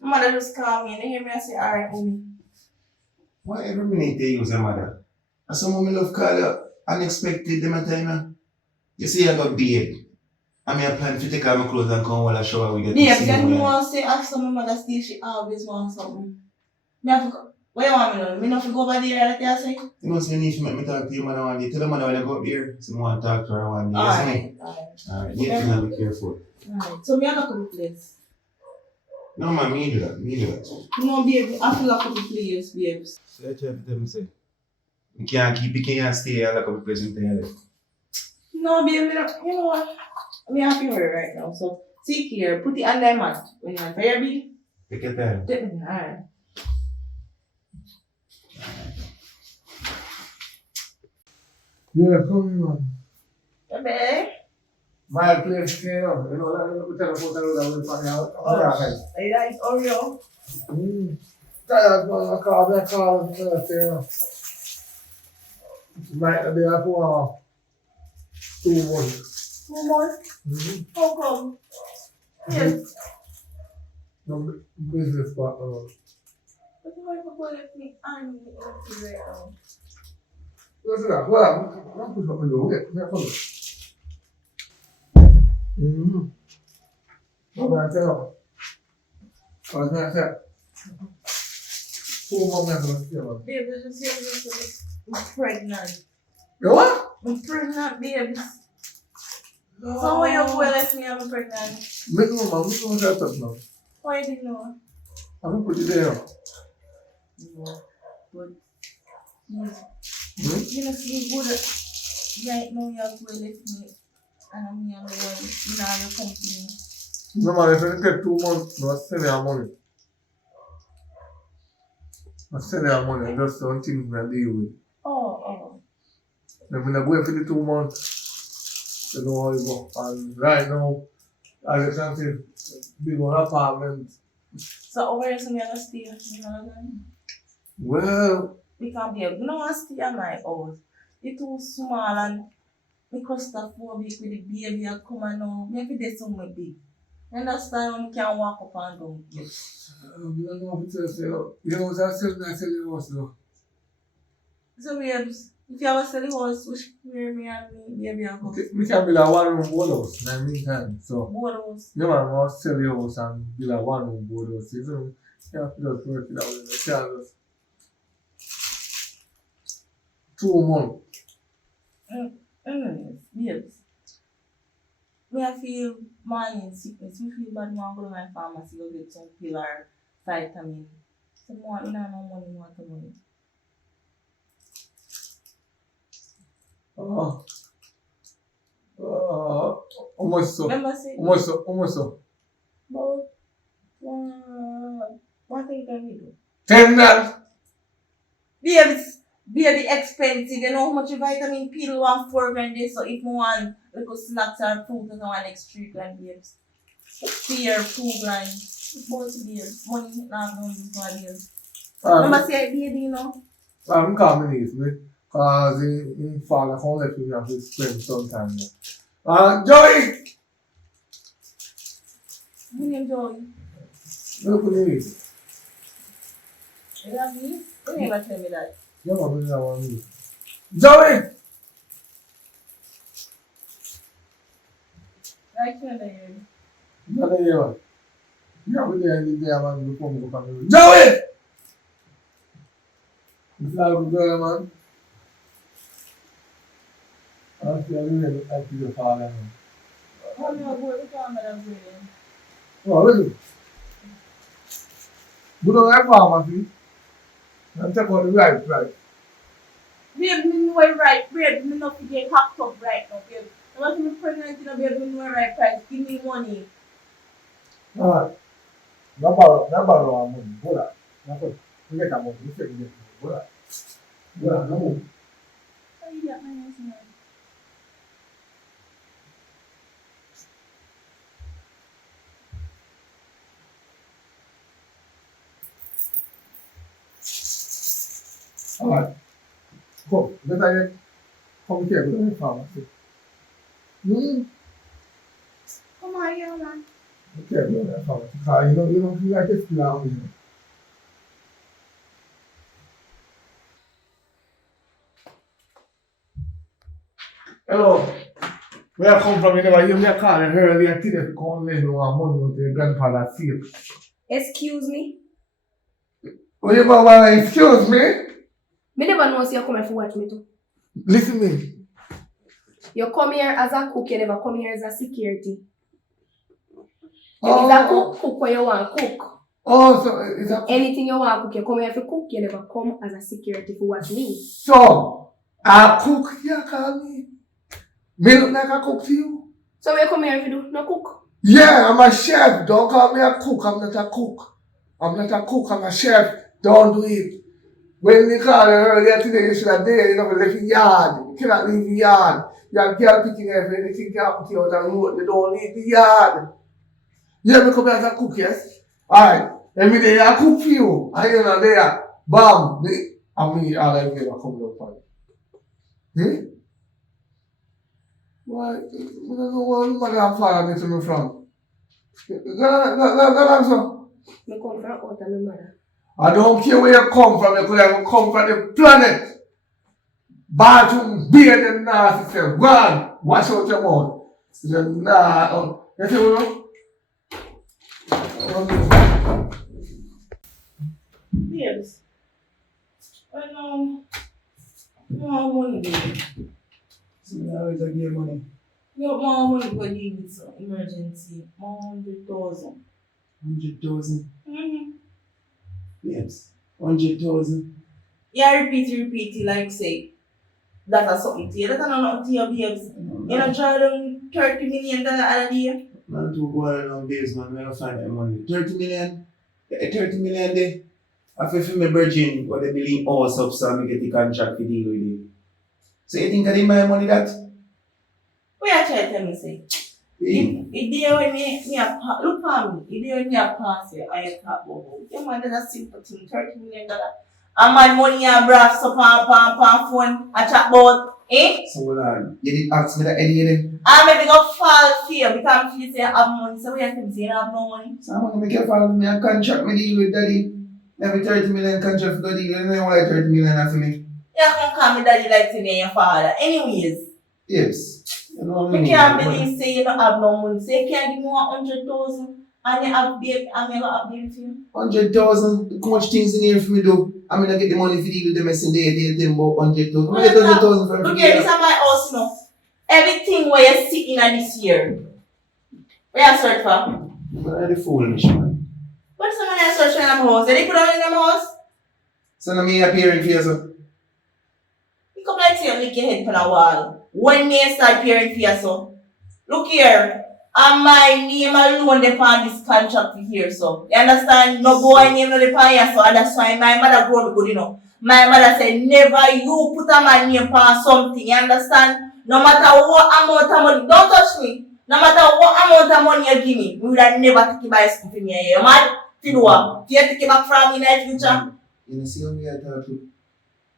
My mother just called me and they hear me and say, alright, mommy. Why every minute they use your mother? And some women love call you unexpected them a time. You see I got babe. I mean I plan to take off my clothes and come while I shower we get to Yeah, see because you. you know, say after my mother still, she always wants something. Me have to go. What you want me to do? Me not to go over there like you say? You know, so you need to make me talk to your mother one day. Tell the mother when I go up there. So I want to talk to her one day. You see me? Alright, you need to be careful. Alright. So me I go to the place. No man, me do that. Me do that. No, babe, I feel like a couple players, babes. So you try to tell me say. You can't keep it, you can't stay and look up a place and tell you. No, babe, you know what? I'm happy with it right now. So take care, put it on their mat. When you're on fire, babe. Take your time. Alright. Yeah, come on. Okay. My place, you know, like we tell about that we find out. Hey, that is Oreo. Tired man, I call him first, you know. Might be there for 2 months. 2 months? How come? Yes. No business partner. But why you go let me and me right now? Listen, well, I'm push up the door. Wait, come on. What I tell you? What I say? 2 more minutes. Babe, I just hear this. I'm pregnant. You what? I'm pregnant, babes. So when you go let me, I'm pregnant. Make no man, make no help us now. Why didn't you know? I'm gonna put it there. No, but you know, see good right now. You have to let me, and I'm here alone in your company. No man, if you take 2 months, no, send your money. I send your money, just some things I deal with. Oh. Then when I go for the 2 months, you know how you go. And right now, as you can see, big one apartment. So over here, so me gonna stay. You know, Well, we can't be able. You know, I stay at my house. It's too small and me claustrophobic with the baby and come and now. Me have to do something big. You understand? When me can't walk up and down. you don't know what to say. You know what I said when I said it was though. So babes, if you ever sell the house, which where me and me baby and come. We can build a 1 room board house in the meantime. So, Board house. you man want to sell your house and build a 1 room board house. You know, you have to just work it out with the charges. 2 months. Babes. Me I feel morning sickness. Me feel bad. Me want go to my pharmacy go get some pill or vitamin. So more, you know, no money, more to money. How much so? Remember say How much so? How much so? about what thing can we do? $10. Baby expensive. You know how much a vitamin pill want 4 grand this. So if you want little snacks or fruit, you want next 3 grand, babes. Fear 2 grand. It's about to be money not going to be for bills. Remember say baby, you know. I'm coming easy because in fall I can't let you have to spend some time there. Joey! My name Joey. Look at me. Is that me? You never tell me that. Yeah, man, that one me. Joey! I can't hear you. Not there, man. Yeah, we there in the day, man, before we go from here. Joey! It's like a girl, man. I'm feeling really like your father, man. How do you go? What time am I going? Oh, really? You don't have pharmacy? I'm talking about the right price. Babe, me know it right. Babe, me not to get packed up right now, babe. I want to be pregnant, you know, babe, me know it right price. Give me money. Alright. Não borrow our money. Bora. Não foi. Não get our money. Não sei o que. Bora. Bora, não. How you get my nice man? Alright. Come. Let I get. Come here. Go to the pharmacy. Come on, yeah, man. Okay, go to the pharmacy. Because you don't feel like it's loud here. Hello. Where I come from, you never hear me call you earlier today to come lend me one money with your grandfather safe. Excuse me? Oh, you mama, excuse me? Me never know if you come here for watch me too. Listen me. You come here as a cook, you never come here as a security. Oh. If it's a cook what you want cook. Oh, so it's a... Anything you want cook, you come here for cook, you never come as a security for watch me. So, I cook, you call me. Me look like a cook to you? So what you come here for do? No cook? Yeah, I'm a chef. Don't call me a cook. I'm not a cook. I'm not a cook. I'm a chef. Don't do it. When we called you earlier today, you should have there. You never left the yard. You cannot leave the yard. You have girl picking if anything can happen to you out on the road. You don't leave the yard. You have me come here as a cook, yes? Alright. Every day I cook for you. And you know there. Bam. Me, all I never come down for you. Hmm? Why? I don't know where mother and father get me from. Go answer. Me come from out of my mother. I don't care where you come from, you could have come from the planet. Bathroom, beard, and nasty self. Go on, wash out your mouth. You say, nah, you see what you Babes. More money, baby. So I always give you money. You have more money for you with some emergency. More 100,000. 100,000. Mm-hmm. Yes. 100,000. Yeah, repeat it like say. That's something to you. That's not to your babes. You know, try them $30 million a day. Man, too boring on base, man. I don't find that money. 30 million? 30 million there. I feel for my virgin, what they believe all up, so I get the contract to deal with it. So you think I didn't buy money that? What you try to tell me, say? If they when me a look for me, if they when me a pass you, I talk about you man, that's a simple thing, $30 million. And my money I brought so pan phone, I chat about, eh? So hold on, you did ask me that idea then? I maybe go fall fear because you say I have money, so we have to say I have no money. So I'm gonna make you follow me a contract me deal with daddy. Every 30 million contract for the deal, and then why 30 million after me? You can't call me daddy like today your father. Anyways. Yes. You know what I You mean? can't believe say you don't have no money. Say you can't give me 100,000 and you have baby and you have baby for you. 100,000, look how much things in here for me do. I'm gonna get the money for deal with them and send they them about 100,000. Well, I get 100,000 from look here, this is my house, you know. Everything where you sit in this year. Where you search for? Man, the foolish man. What is the money I search for in my house? Did they put it in my house? So now me appearing for you, sir. You come like say you lick your head on a wall. When me start appearing for you, so. Look here. And my name alone depend this contract here, so. You understand? No boy name no depend here, so. And that's why my mother grow me good, you know. My mother said, never you put a my name on something, you understand? No matter what amount of money, don't touch me. No matter what amount of money you give me, we would have never take you by school for me here. You mad? You do what? You take it back from me in the future? You see how we are talking?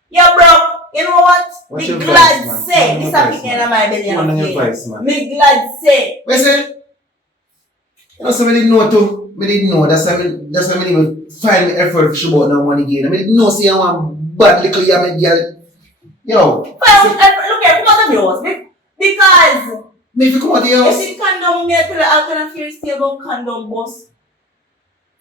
Yeah, bro. You know what? What's Me your glad advice, man? say. What's This your a advice, picking man? in my belly. What's your and advice, man? me glad say. Listen. You know, so I didn't know too. I didn't know. That's why I didn't even find my effort to show about no money again. I didn't know say I want bad little yammy girl. Yo. Look here, come out of yours. Because Me if you come out of the house. if you condom me, I tell you, I'm gonna fear stay about condom boss.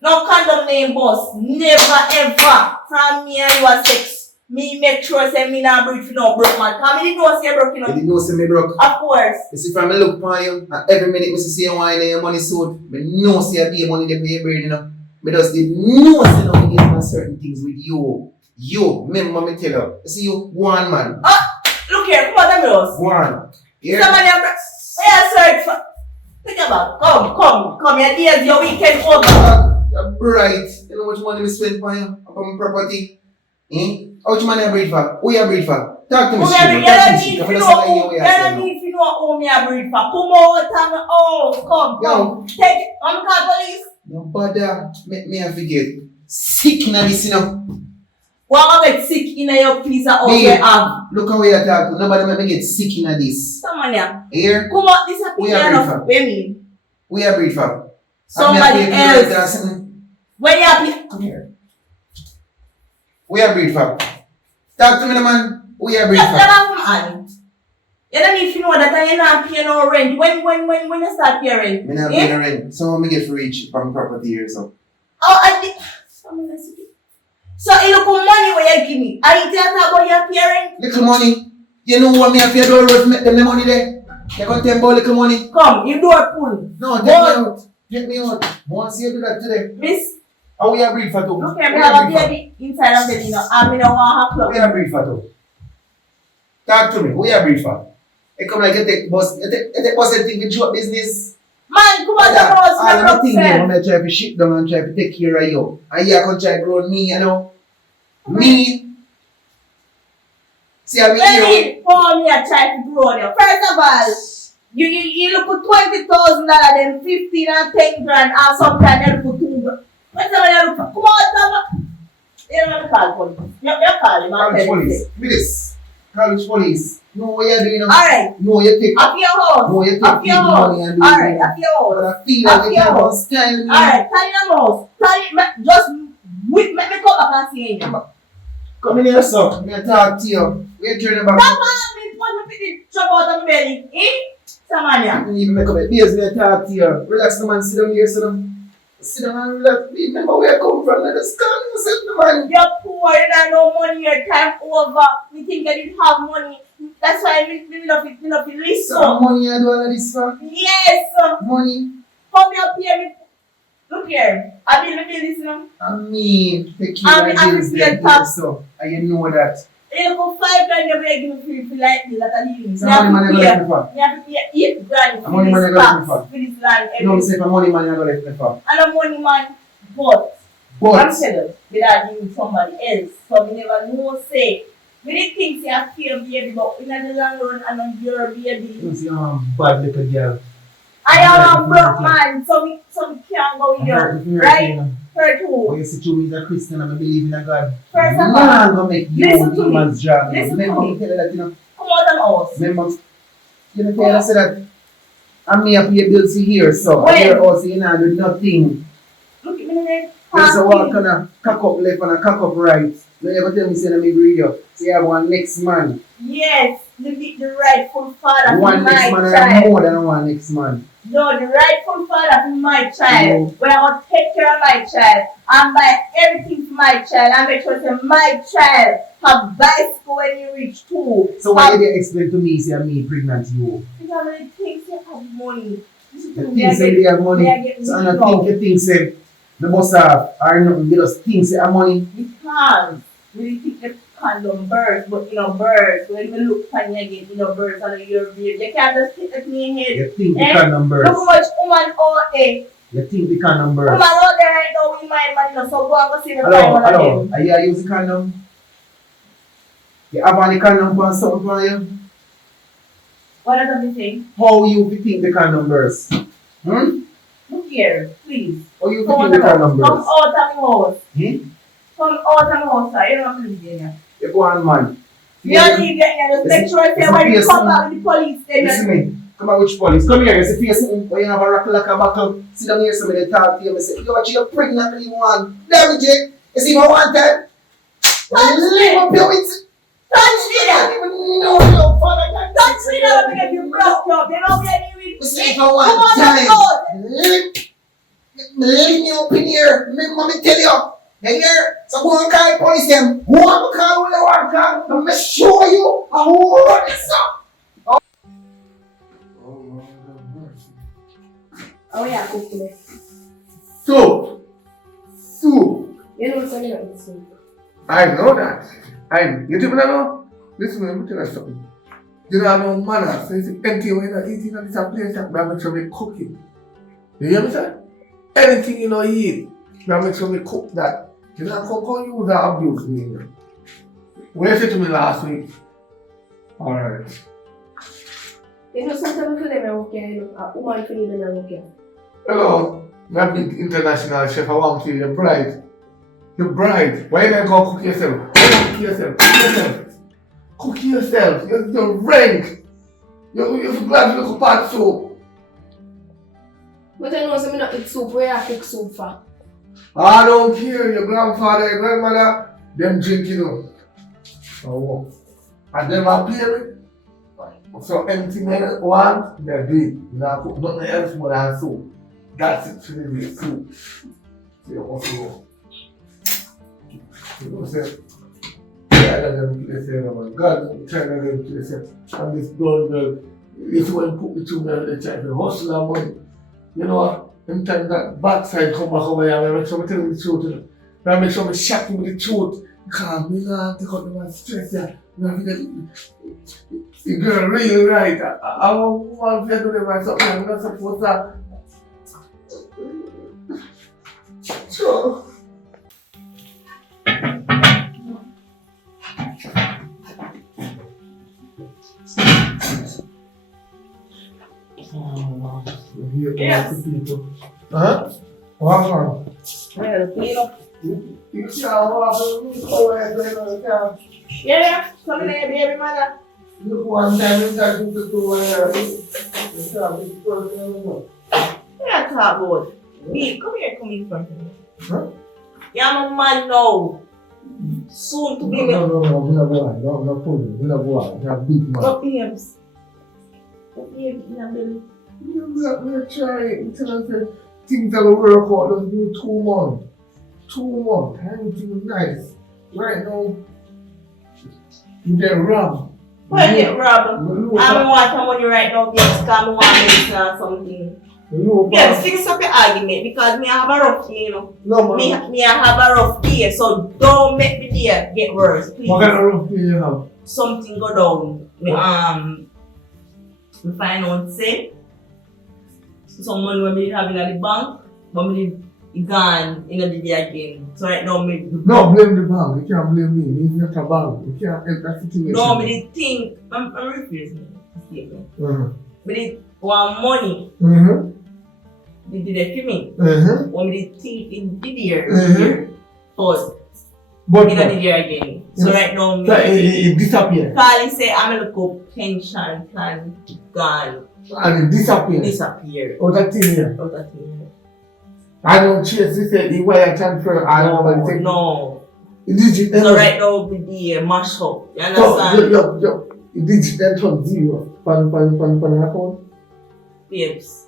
No condom name boss. Never ever. From me and you are sex. Me make sure say me not breathe for no broke man. Cause me didn't know say you broke, you You know. didn't know say me broke. Of course. You see from me look upon you, and every minute me see you wine and your money suit. Me know say you pay money they pay your brain, you know. Me just did know say no me get on certain things with you. You, remember me tell you. You see you, one man. Look here, come out of yours. One. Yeah? Somebody where you search for. Think about. Come. Your days, your weekend over. You're bright. You know how much money we spend on you? Upon my property? Eh? How much money I breed for? Who you breed for? Talk to me straight. You don't need to know who me a breed for. Come out and come. Take it. I'm call police. No bother. Me I forget. Sick in this, you know. Why get sick in your piece of house Me, you have? look how we are talking. Nobody make me get sick in this. Someone here. Here? Come out this a Who picture you breed of for? what you mean? Who you breed for? Somebody else. When you have Come here. Who you breed for? Talk to me, the man. Who you breed for? man. You don't need to know that you're not paying no rent. When you start paying rent? Me not paying rent. So me get for reach from property here, so. Oh, I did. So you look for money where you give me. Are you talking about your parents? Little money. You know what me have to do to make them the money there? You can tell about little money. Come, you do a pull. No, take me out. Take me out. I want to see you do that today. Miss, How we are breed for two? look here, I have a baby inside of the dinner. I mean, I want her We club. are breed for two. Talk to me. Who you are breed for? It come like you take bus. You take bus and think with joke business. Man, come on, the All house, of my the things friend. when I try to shit down and try to take care of you. And you can try to grow me, you know. Me. See, I'm here. Let for me a try to grow there. First of all, you look for $20,000, then 15 and 10 grand, and sometimes you look for 2 grand. What's the you look for? Come on, you don't want to call police. You call him. College police. With this. College police. No, what you doing? Alright. No, you take. Up your house. No, you take Up your people money house. and do Alright, it. up your But house. I feel Up like you your can't house. style me. Alright, tell your house. Just make me come back and see you. Come in here, sir. Me talk to you. We turn back. Come on, me put me the chop out of my belly. Samania. You even make up a base, me talk to you. Relax, the man. Sit down here, sit down. Sit down and relax. Remember where I come from. Let us calm yourself, the man. You're poor, you don't know money, your time over. Me think I didn't have money. That's why me love it listen. Some money I do all of this for. Yes. Money. Come up here, me. Look here. I been this, you know. I mean, take care of I'm bills, scared them top. bills, so. And you know that. You go 5 grand, you better give me free like me, that I live. So how money man I You go left me for? have to pay 8 grand How money man I for go left me this for? tax, for this land, You know me everything. say for money man I go left me for. And I'm money man, but I'm But, telling you, without giving somebody else. So we never know say. We didn't think say I feel baby, but in the long run I'm not your baby. you see bad little girl. I am a broke man, so we can't go with you. Right? Hurt who? When you see to me as a Christian and I believe in a God, First of all, man gonna make you listen to me. demon's job. Listen to Remember me. me tell you that, you know. Come out and us. Remember, you know, tell you say that I'm me up pay bills here, so When? here also you know do nothing. Look at me there. There's a walk on a cock up left and a cock up right. Don't ever tell me say let me read you. Say you have one next man. Yes, the rightful father One for next my man I have child. more than one next man. No, the rightful father for my child. No. Where I will take care of my child and buy everything for my child and make sure that my child have bicycle when he reach 2. So why did you explain to me say me pregnant you? Because when you think you have money, listen to You me, think say they have money? I get So I money don't think you think say the boss have or nothing, they just think say have money. because we think the condom birds, but birds, when you look funny again, birds on your baby. You can't just hit it in your head. You think the Eh? condom Look birds. how much woman out there. You think the condom Woman birds. out there right now, we mind money, so go and go see the Hello, time one of hello. them. Are you using condom? You have any condom for something for you? What does that say? How you think the condom burst? Look here, please. How you Come think the out condom of burst? my house. Hmm? Come out of my house, sir. You don't have to live here. You go on, man. You don't live here. Just make sure you say Listen, when you listen. come back with the police, Listen then me. Come on, which police? Come here. You see, face something when you have a rock like a buckle. Sit down here, somebody talk to you. I say, yo, what you're pregnant with one. There we go. You see, my one time. When you live up here with. touch me I now. don't even know your father. Touch me now because you broke up. You know where you You see, will. for Come one on, let's time. go. Leave me up in here. Let me tell you. Here, so go and call the police them. Go and call when you want to call. Let me show you how to run this up. Oh, Lord have mercy. Oh yeah, cook today. Soup. Soup. You know what's on your soup? I know that. You think I know? Listen, let me tell you something. You don't have no manners. So it's empty when you're eating at this place, you have make sure we cook it. You hear me, sir? Anything you know eat, you have make sure we cook that. You don't come use that abuse me. What you said to me last week? Alright. You know sometimes for them I work here, you know, a woman for them I work here. Hello, my big international chef, I want to see your bride. Your bride. Why you not go cook yourself? Cook yourself. Cook yourself. Cook yourself. You're rank. You're glad you look bad soup. But I know some not eat soup, where I cook soup for? I don't care. Your grandfather, your grandmother, them drink, you know. Oh, and them are pay me. So anything they want, they do it. You know, cook nothing else more than soup. That's it for the soup. So you also go. You know, say, yeah, them place there, man. God, China them place there. And this brown girl, this one put the two men, they try to hustle her money. You know, every time that backside come back over here, I make sure I tell you the truth. You know? I make sure I shock him with the truth. Because me not take out the man's stress here. The girl really right. I want to do them or something. I'm not supposed to. Sure. Yes. Huh? What's wrong? Yeah, the cleanup. You can't walk over there. Yeah, come in there, baby mother. Look one time you got to do Yeah, talk about. Me, come here, come in front of me. Huh? Yeah, I'm a man now. Soon to be me. No, we're not going. No, not pulling. We're not going. We're big man. What babes? What babes in your belly? We're trying. Tell us that things that will work out. Let's do 2 months. 2 months. Everything is nice. Right now, you get robbed. Why you get robbed? I don't want some money right now, babes, because I want medicine or something. Babes, fix up your argument because me have a rough day, you know. No, Me man. have a rough day, so don't make me day get worse, please. What kind of rough day you have? Something go down. Me find out say some money when me have in the bank, but me gone in the day again. So right now me No, blame the bank. You can't blame me. It's not a bank. You can't help that situation. no me did think I'm refusing the statement. Me did want money. They did it for me. When me did think in the year first. But In the year again. So right now me so it disappeared. Carly say I'm gonna go pension plan gone. And it disappeared. Disappear. Oh, that thing here. Out of here. I don't chase this the wire transfer. I don't know what No. Digit So right now we the mash up. You So, understand? yo. Digit enter 0. Pan account. Babes.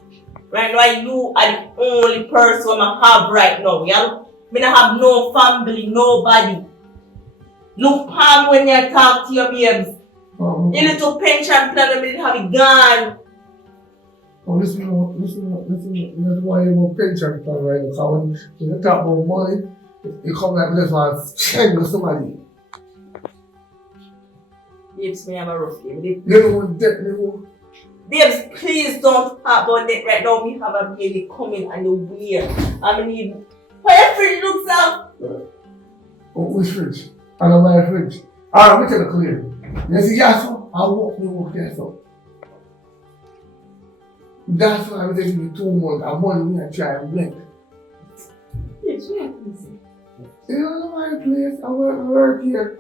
Right now you are the only person I have right now. Yeah? Me not have no family, nobody. Look palm when you talk to your babes. Oh, You little pension plan when you have it gone. listen. That's why you want pension plan right now. Because when you talk about money, you come like this one, change somebody. Babes, me have a rough game. You don't want debt anymore. Babes, please don't talk about it right now. Me have a baby coming and the way. I need. Why your fridge looks out? Oh, which fridge? I don't like fridge. Alright, we tell you clear. You see, yes, I walk there, so. That's why I'm taking you 2 months. I'm money me and try and blink. Yes, we have to see. You don't know my place. I work here.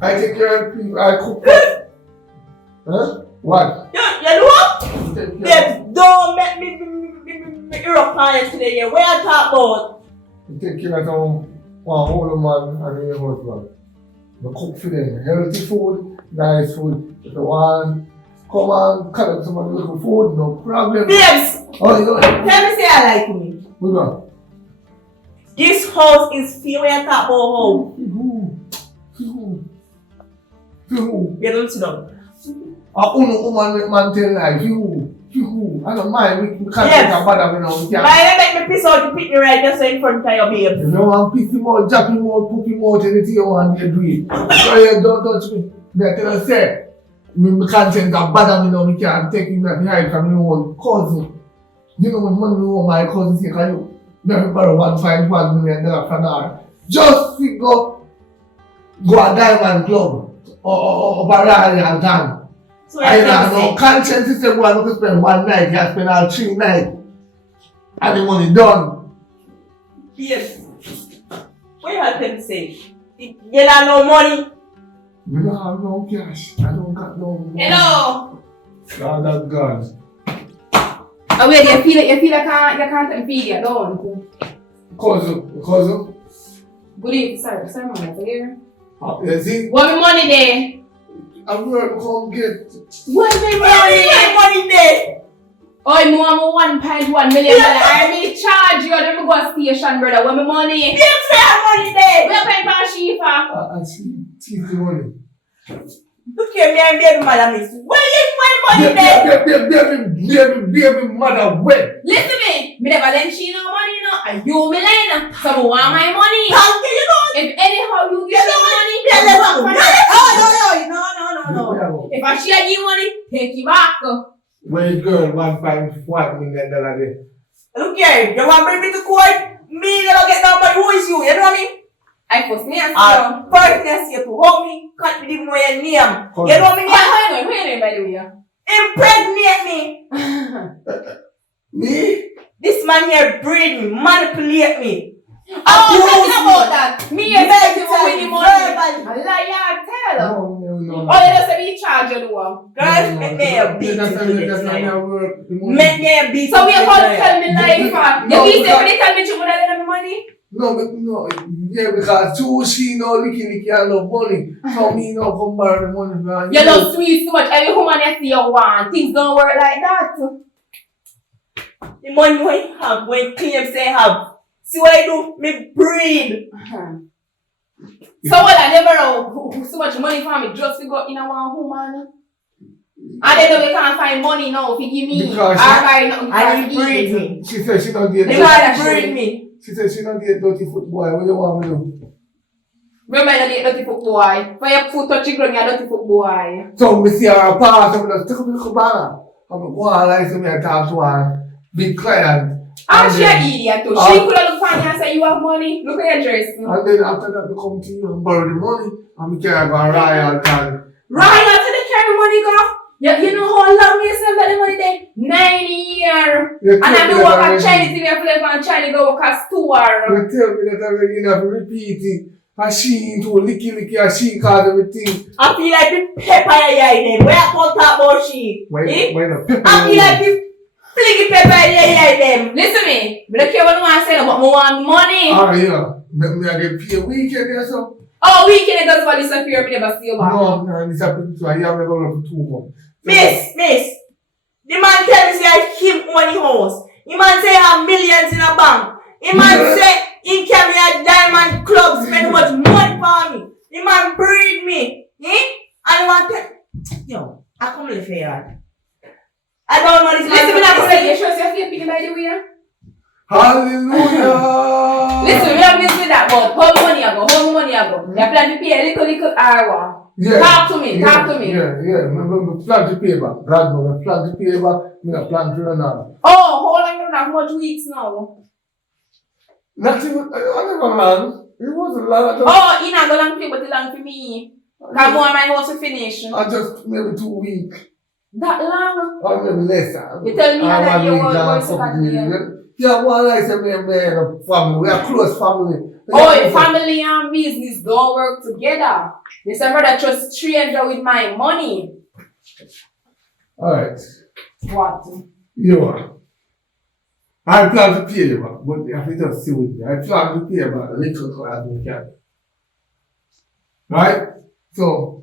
I take care of people. I cook. Huh? What? You know what? Take care. Babes, don't make me Europe client today. Yeah. Where I talk about? You take care of some one old man and your husband. You cook for them. Healthy food, nice food. If you want, come and collect some of the little food, no problem. Babes, Oh, you know, tell me say I like me. we go. This house is filled with a talk about home. Who? You don't sit down. A woman man tell life. You. I don't mind. We can't Yes. take a bother. We know. We can't. Why they make me piss out the picnic right just so in front of your babes? If you want piss him out, drop him out, put him out, anything you want, you do it. So you don't touch me. I tell you, say, me conscience that bother me now, me can't take him back behind from my own cousin. You know what money me owe my cousin say, can you? Me have to borrow $1.5 million from her. Just to go a diamond club or Barari and Tan. So I I have say, no conscience to say, well, to spend 1 night, you spend all 3 nights. And the money done. babes, what you have to say? You don't no money. We don't have no cash. I don't got no money. Hello. God of God. Oh wait, you feel like you can't feed you, don't. Cousin. Good evening, sir, man, here. You see, What money there? I'm going to come get. What Where is my money there? Oh, I'm $1.1 million army charge you, then we go to station, brother. Where my money? You say money there. We are paying for Shifa. And she teach the money. Look here, me and baby mother miss. Where you my money there? Baby, mother, where? Listen to me. Me never lend she no money, no. And you me line. So I want my money. How can you know? If anyhow you give me money, No. if I share you money, take you back. Where you girl, $1.1 million there. Look here, you want to bring me to court? Me never get no money. Who is you? You know what I mean? I first me and First thing I see you to hold me, can't even know your name. You know what I mean? Who you name by the way? Impregnate me. Me? This man here breed me, manipulate me. Talking about that. Me and you win the money. Verbally. A liar, tell. No. Oh, you just say me charge you the one. Girls, make me a beat That's to this not night. your work. Make me a beat. So we are going to tell me life. No, You keep saying when they tell me you would have lent me money. No, yeah, because two she no licky and no money. So me no come borrow the money from You love sweets too much. Every woman I see you want. Things don't work like that. The money when you have, when claim say have. See what I do? Me breed. So what I never know who so much money for me just to go in a one woman. And they know we can't find money now if you give me. Because And you breed me. She said she don't date. The man breed me. She said she don't date dirty foot boy. What do you want me to do? Remember I don't get dirty foot boy. For your foot touching ground, you're dirty foot boy. So me see her pass, I'm gonna take a little banana. I'm gonna go and like me and talk to her big client. And she an idiot too. She could have looked for me and said you have money. Look at your dress. And then after that, they come to you and borrow the money, and we carry go royal and Right after they carry money go. You know how long me spend the money there? 9 years. And I do work at Chinese TV and play on Chinese go work at store. you tell me that already, you have to repeat it. And she into licky, and she cause everything. I feel like the pepper your them. Where I can't talk about she. Why not pepper? I feel like the flicky pepper your them. Listen to me. I don't care what you want to say, but I want money. Ah, yeah. Me I get paid weekend or so. Oh, weekend it does for disappear. Me never see you back. No, it's happened to I have never gone for 2 months. Miss. The man tell me say I keep money house. The man say I have millions in a bank. The man say he can be a diamond club, spend much money for me. The man breed me. And he want to yo, I come live here. I don't know this Listen, me not going to you sure your face picking by the way. Hallelujah. Listen, we have missed with that, but how money I go? You plan to pay a little hour. Yeah. Talk to me. Yeah. Me plan to pay back. God, me plan to pay back. Me not plan to run out. Oh, how long you have much weeks now? Not even, I never ran. It wasn't long. Oh, you not go long for you, but it's long for me. Come on, my house to finish. I just maybe 2 weeks. That long? Or maybe less. You tell me that you were second year. Yeah, one like say me and a family. We are close family. Oh, your family and business don't work together. This brother trust stranger with my money. Alright. What? You are. I plan to pay you back, but you have to just see with me. I plan to pay you back a little class we can. Right? So,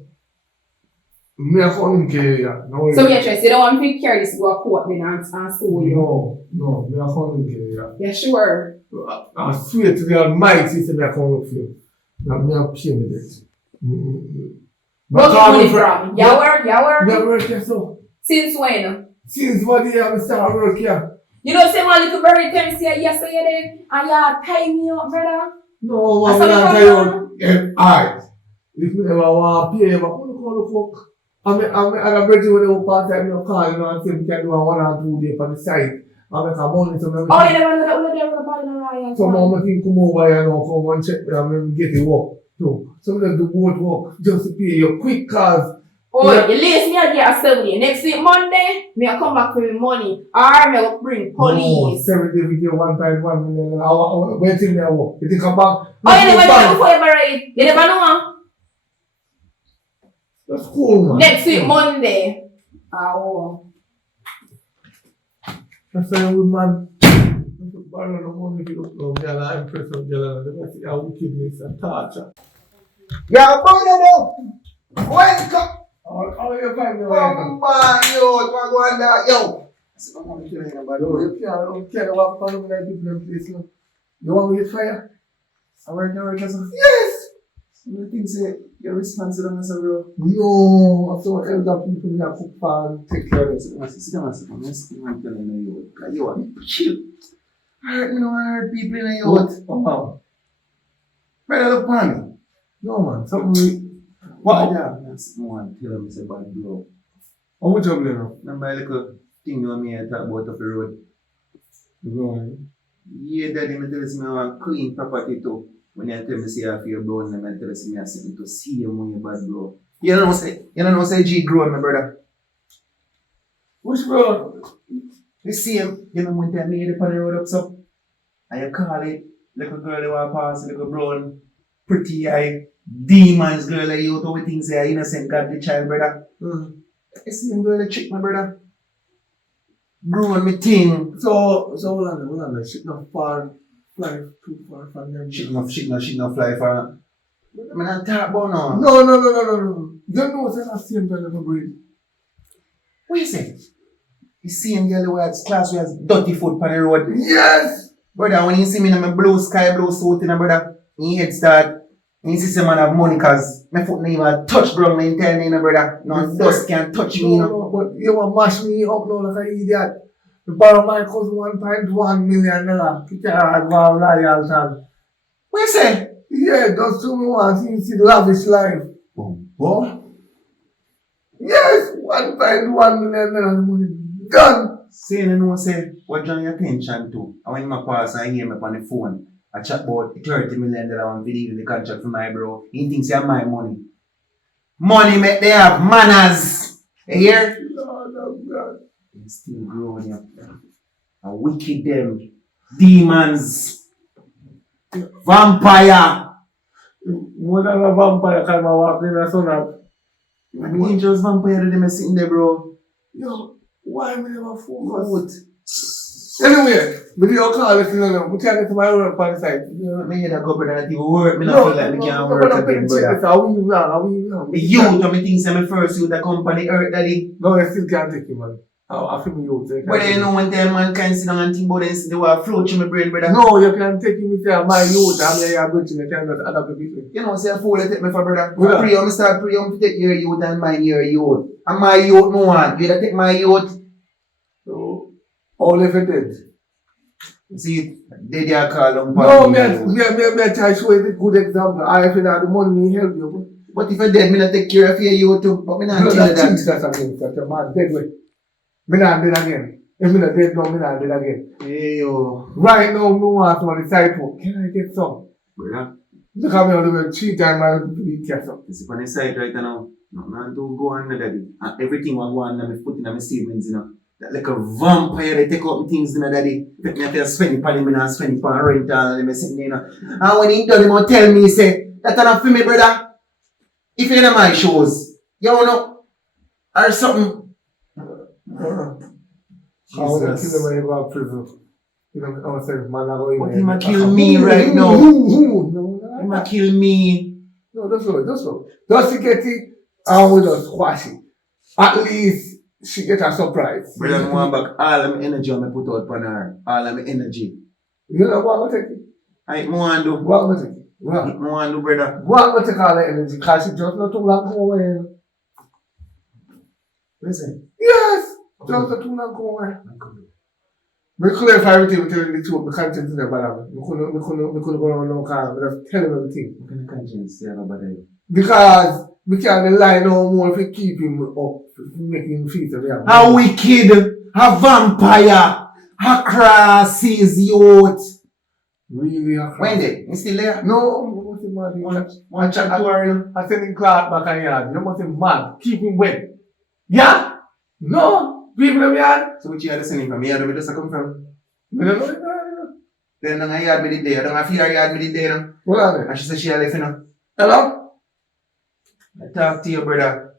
me are calling you. No, So you're you don't want me to carry this to a court then and sue you? No, me are calling you. Yeah, sure. I swear to the Almighty, say me are calling for you. Now me are paying me this. What's the money from? Your Me are work here so. Since when? Since what year I start work here? You know, say my little bird tell me say yesterday and you tie me up, brother. No, I I'm saw not you tell you. Alright. If me never want to pay you, but I'm going to fuck. I'm a virgin when they will part time, you call, and say we can do a 1 or 2 day for the site. I make a money to me. Oh, you never know that all of them are bad in the riot. So mama can come over here now, come and check me and maybe get the work too. So we do both work just to pay you quick cause. Oh, you lace me at the assembly. Next week, Monday, me I come back with money. Or me will bring police. No, 7 days we get 1.1 million. When till me I work? You think I'm back? Oh, you never know before you ever ride. You never know. That's cool, man. Next week, Monday. Oh. That's why we man. Borrow the money if you look down there, I'm impressed with girl and they see how wickedness and torture. Yeah, boy, you know. Welcome. How you find me? Oh, man, yo, what's going on there? Yo, I'm not killing nobody. No, you can't walk follow me like people in place, no. You want me to get fire? I work as a. Yes! You think say you're responsible as a bro? No, I saw elder people that cook for and take care of it. Sit down, I'm telling you, you are chill. I heard me know I heard people in the youth. Oh, Better look for me. no man, something we... What? Yeah, that's one. Tell him it's a bad bro. How much of them? Remember a little thing you me talk about up the road? Right. Yeah, daddy, me tell us me want clean property too. When you tell me say I feel brown, and I tell us me I something to see you when you bad bro. You don't know say G grown, my brother. Which brother? The same, you know when they made it on the road up so. And you call it, little girl you want pass, little brown, pretty eye, demons girl like you, to things say innocent godly child, brother. The same girl that trick my brother. Grown me thing. So hold on, shit not far, fly too far from them. Shit no fly for. I mean, I talk about no. No. You know what's that same brother for breed? What you say? The same girl who has class who has dirty foot on the road. Yes! Brother, when you see me in my blue sky blue suit, brother, in head start, and you see some man have money cause my foot never even touch ground my entire name, brother. No dust can't touch me, you know. No, but you want to mash me up now like an idiot. You borrow my cousin $1.1 million. You can't go out loyal. What you say? Yeah, just to me once you see the lavish life. What? Yes, $1.1 million money. Done. Say you know say what draw your attention to. And when my pass and hear me on the phone, I chat about $30 million on video the contract for my bro. He thinks it's my money. Money make they have manners. You hear? Lord of God. They still growing up. And wicked them. Demons. Vampire. More than a vampire kind of walk in the sun up. And the dangerous vampire that them sitting there, bro. Yo, why we never focus? Anyway, video call if you know. We can't get to my work on the side. You know, me hear that couple that even work. Me not feel like me can't work again, brother. How we wrong? The youth of me think say me first youth that company hurt daddy. No, I still can't take you, man. I feel me youth. But you know when them man can sit down and think about this, they will float through my brain, brother. No, you can't take me to my youth. I'm here, I'm going to you can't just adapt to people. You know, say a fool take me for brother. Yeah. Pray, I'm start pray, I'm take your youth and mine your youth. And my youth no one. You take my youth. So, all if it is. See, they are call them. No, me try to show you the good example. I feel that the money me help you. But if you're dead, me not take care of your youth too. But me not tell you that. That's again, that's a man dead way. Me not dead again. If me not dead now, me not dead again. Hey yo. Right now, me want to decide for, can I get some? Brother. Look at me on the way, 3 times I eat ketchup. You see on the side right now. Nothing to go on daddy. And everything will go on and me put in my savings, you know. That like a vampire, they take out my things, you know, daddy. Make me have to spend it on me and spend it on rental and me sitting there, you know. And when he done, he will tell me, he say, that's enough for me, brother. If you're in my shows, you know, or something. I want to kill him when you go to prison. You know, I want to say, man, I go in. But he might kill me right now. He might kill me. No, that's all. Just to get it, and we just squash it. At least she get a surprise. Brother, I want back all of my energy I put out on her. All of my energy. You know what I'm going to take it? I want to do. What I'm going to take it? What I want to do, brother. What I'm going to take all the energy because she just not too long come away. Listen. Yes! Just not too long come away. We clarify everything with the two, the conscience in the bottom. We couldn't go on no car, we just tell him everything. What kind of conscience you have about it? Because we can't rely no more if we keep him up, making him feel so yeah. A wicked, a vampire, a crasses youth. Really a crap. When they? You still there? No, you must be mad. One chat to her. I send him Clark back on yard. You must be mad. Keep him wet. Yeah? No? People in yard? So which yard you sending from? Yard where does it come from? I don't know. Then I yard me the day. I don't have fear yard me the day now. What are they? And she said she had left, you know. Hello? I talk to you, brother.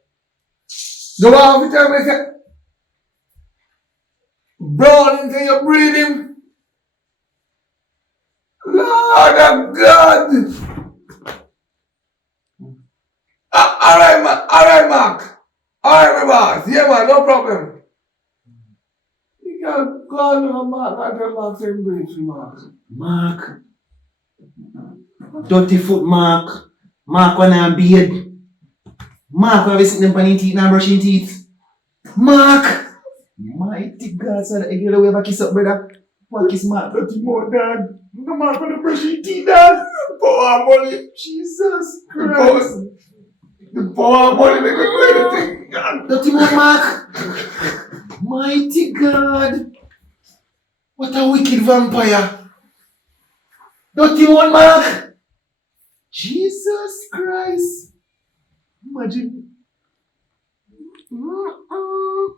The one of the time I said, brown into your breathing. Lord of God. Alright, Mark. Alright, my boss. Yeah, man, no problem. Yeah, go on, Mark. I tell Mark same brace, Mark. Mark. Dirty foot Mark. Mark when I'm beard. Mark when I sitting them panning teeth and brushing teeth. Mark! Mighty God, son, I get away back kiss up, brother. What kiss Mark? Dirty more, Dad. No Mark on the brushing teeth, Dad. Power money. Jesus The Christ. power money, they could do anything. Dirty more Mark. Mighty God. What a wicked vampire. Dirty more Mark. Jesus Christ. Imagine. Mm-mm.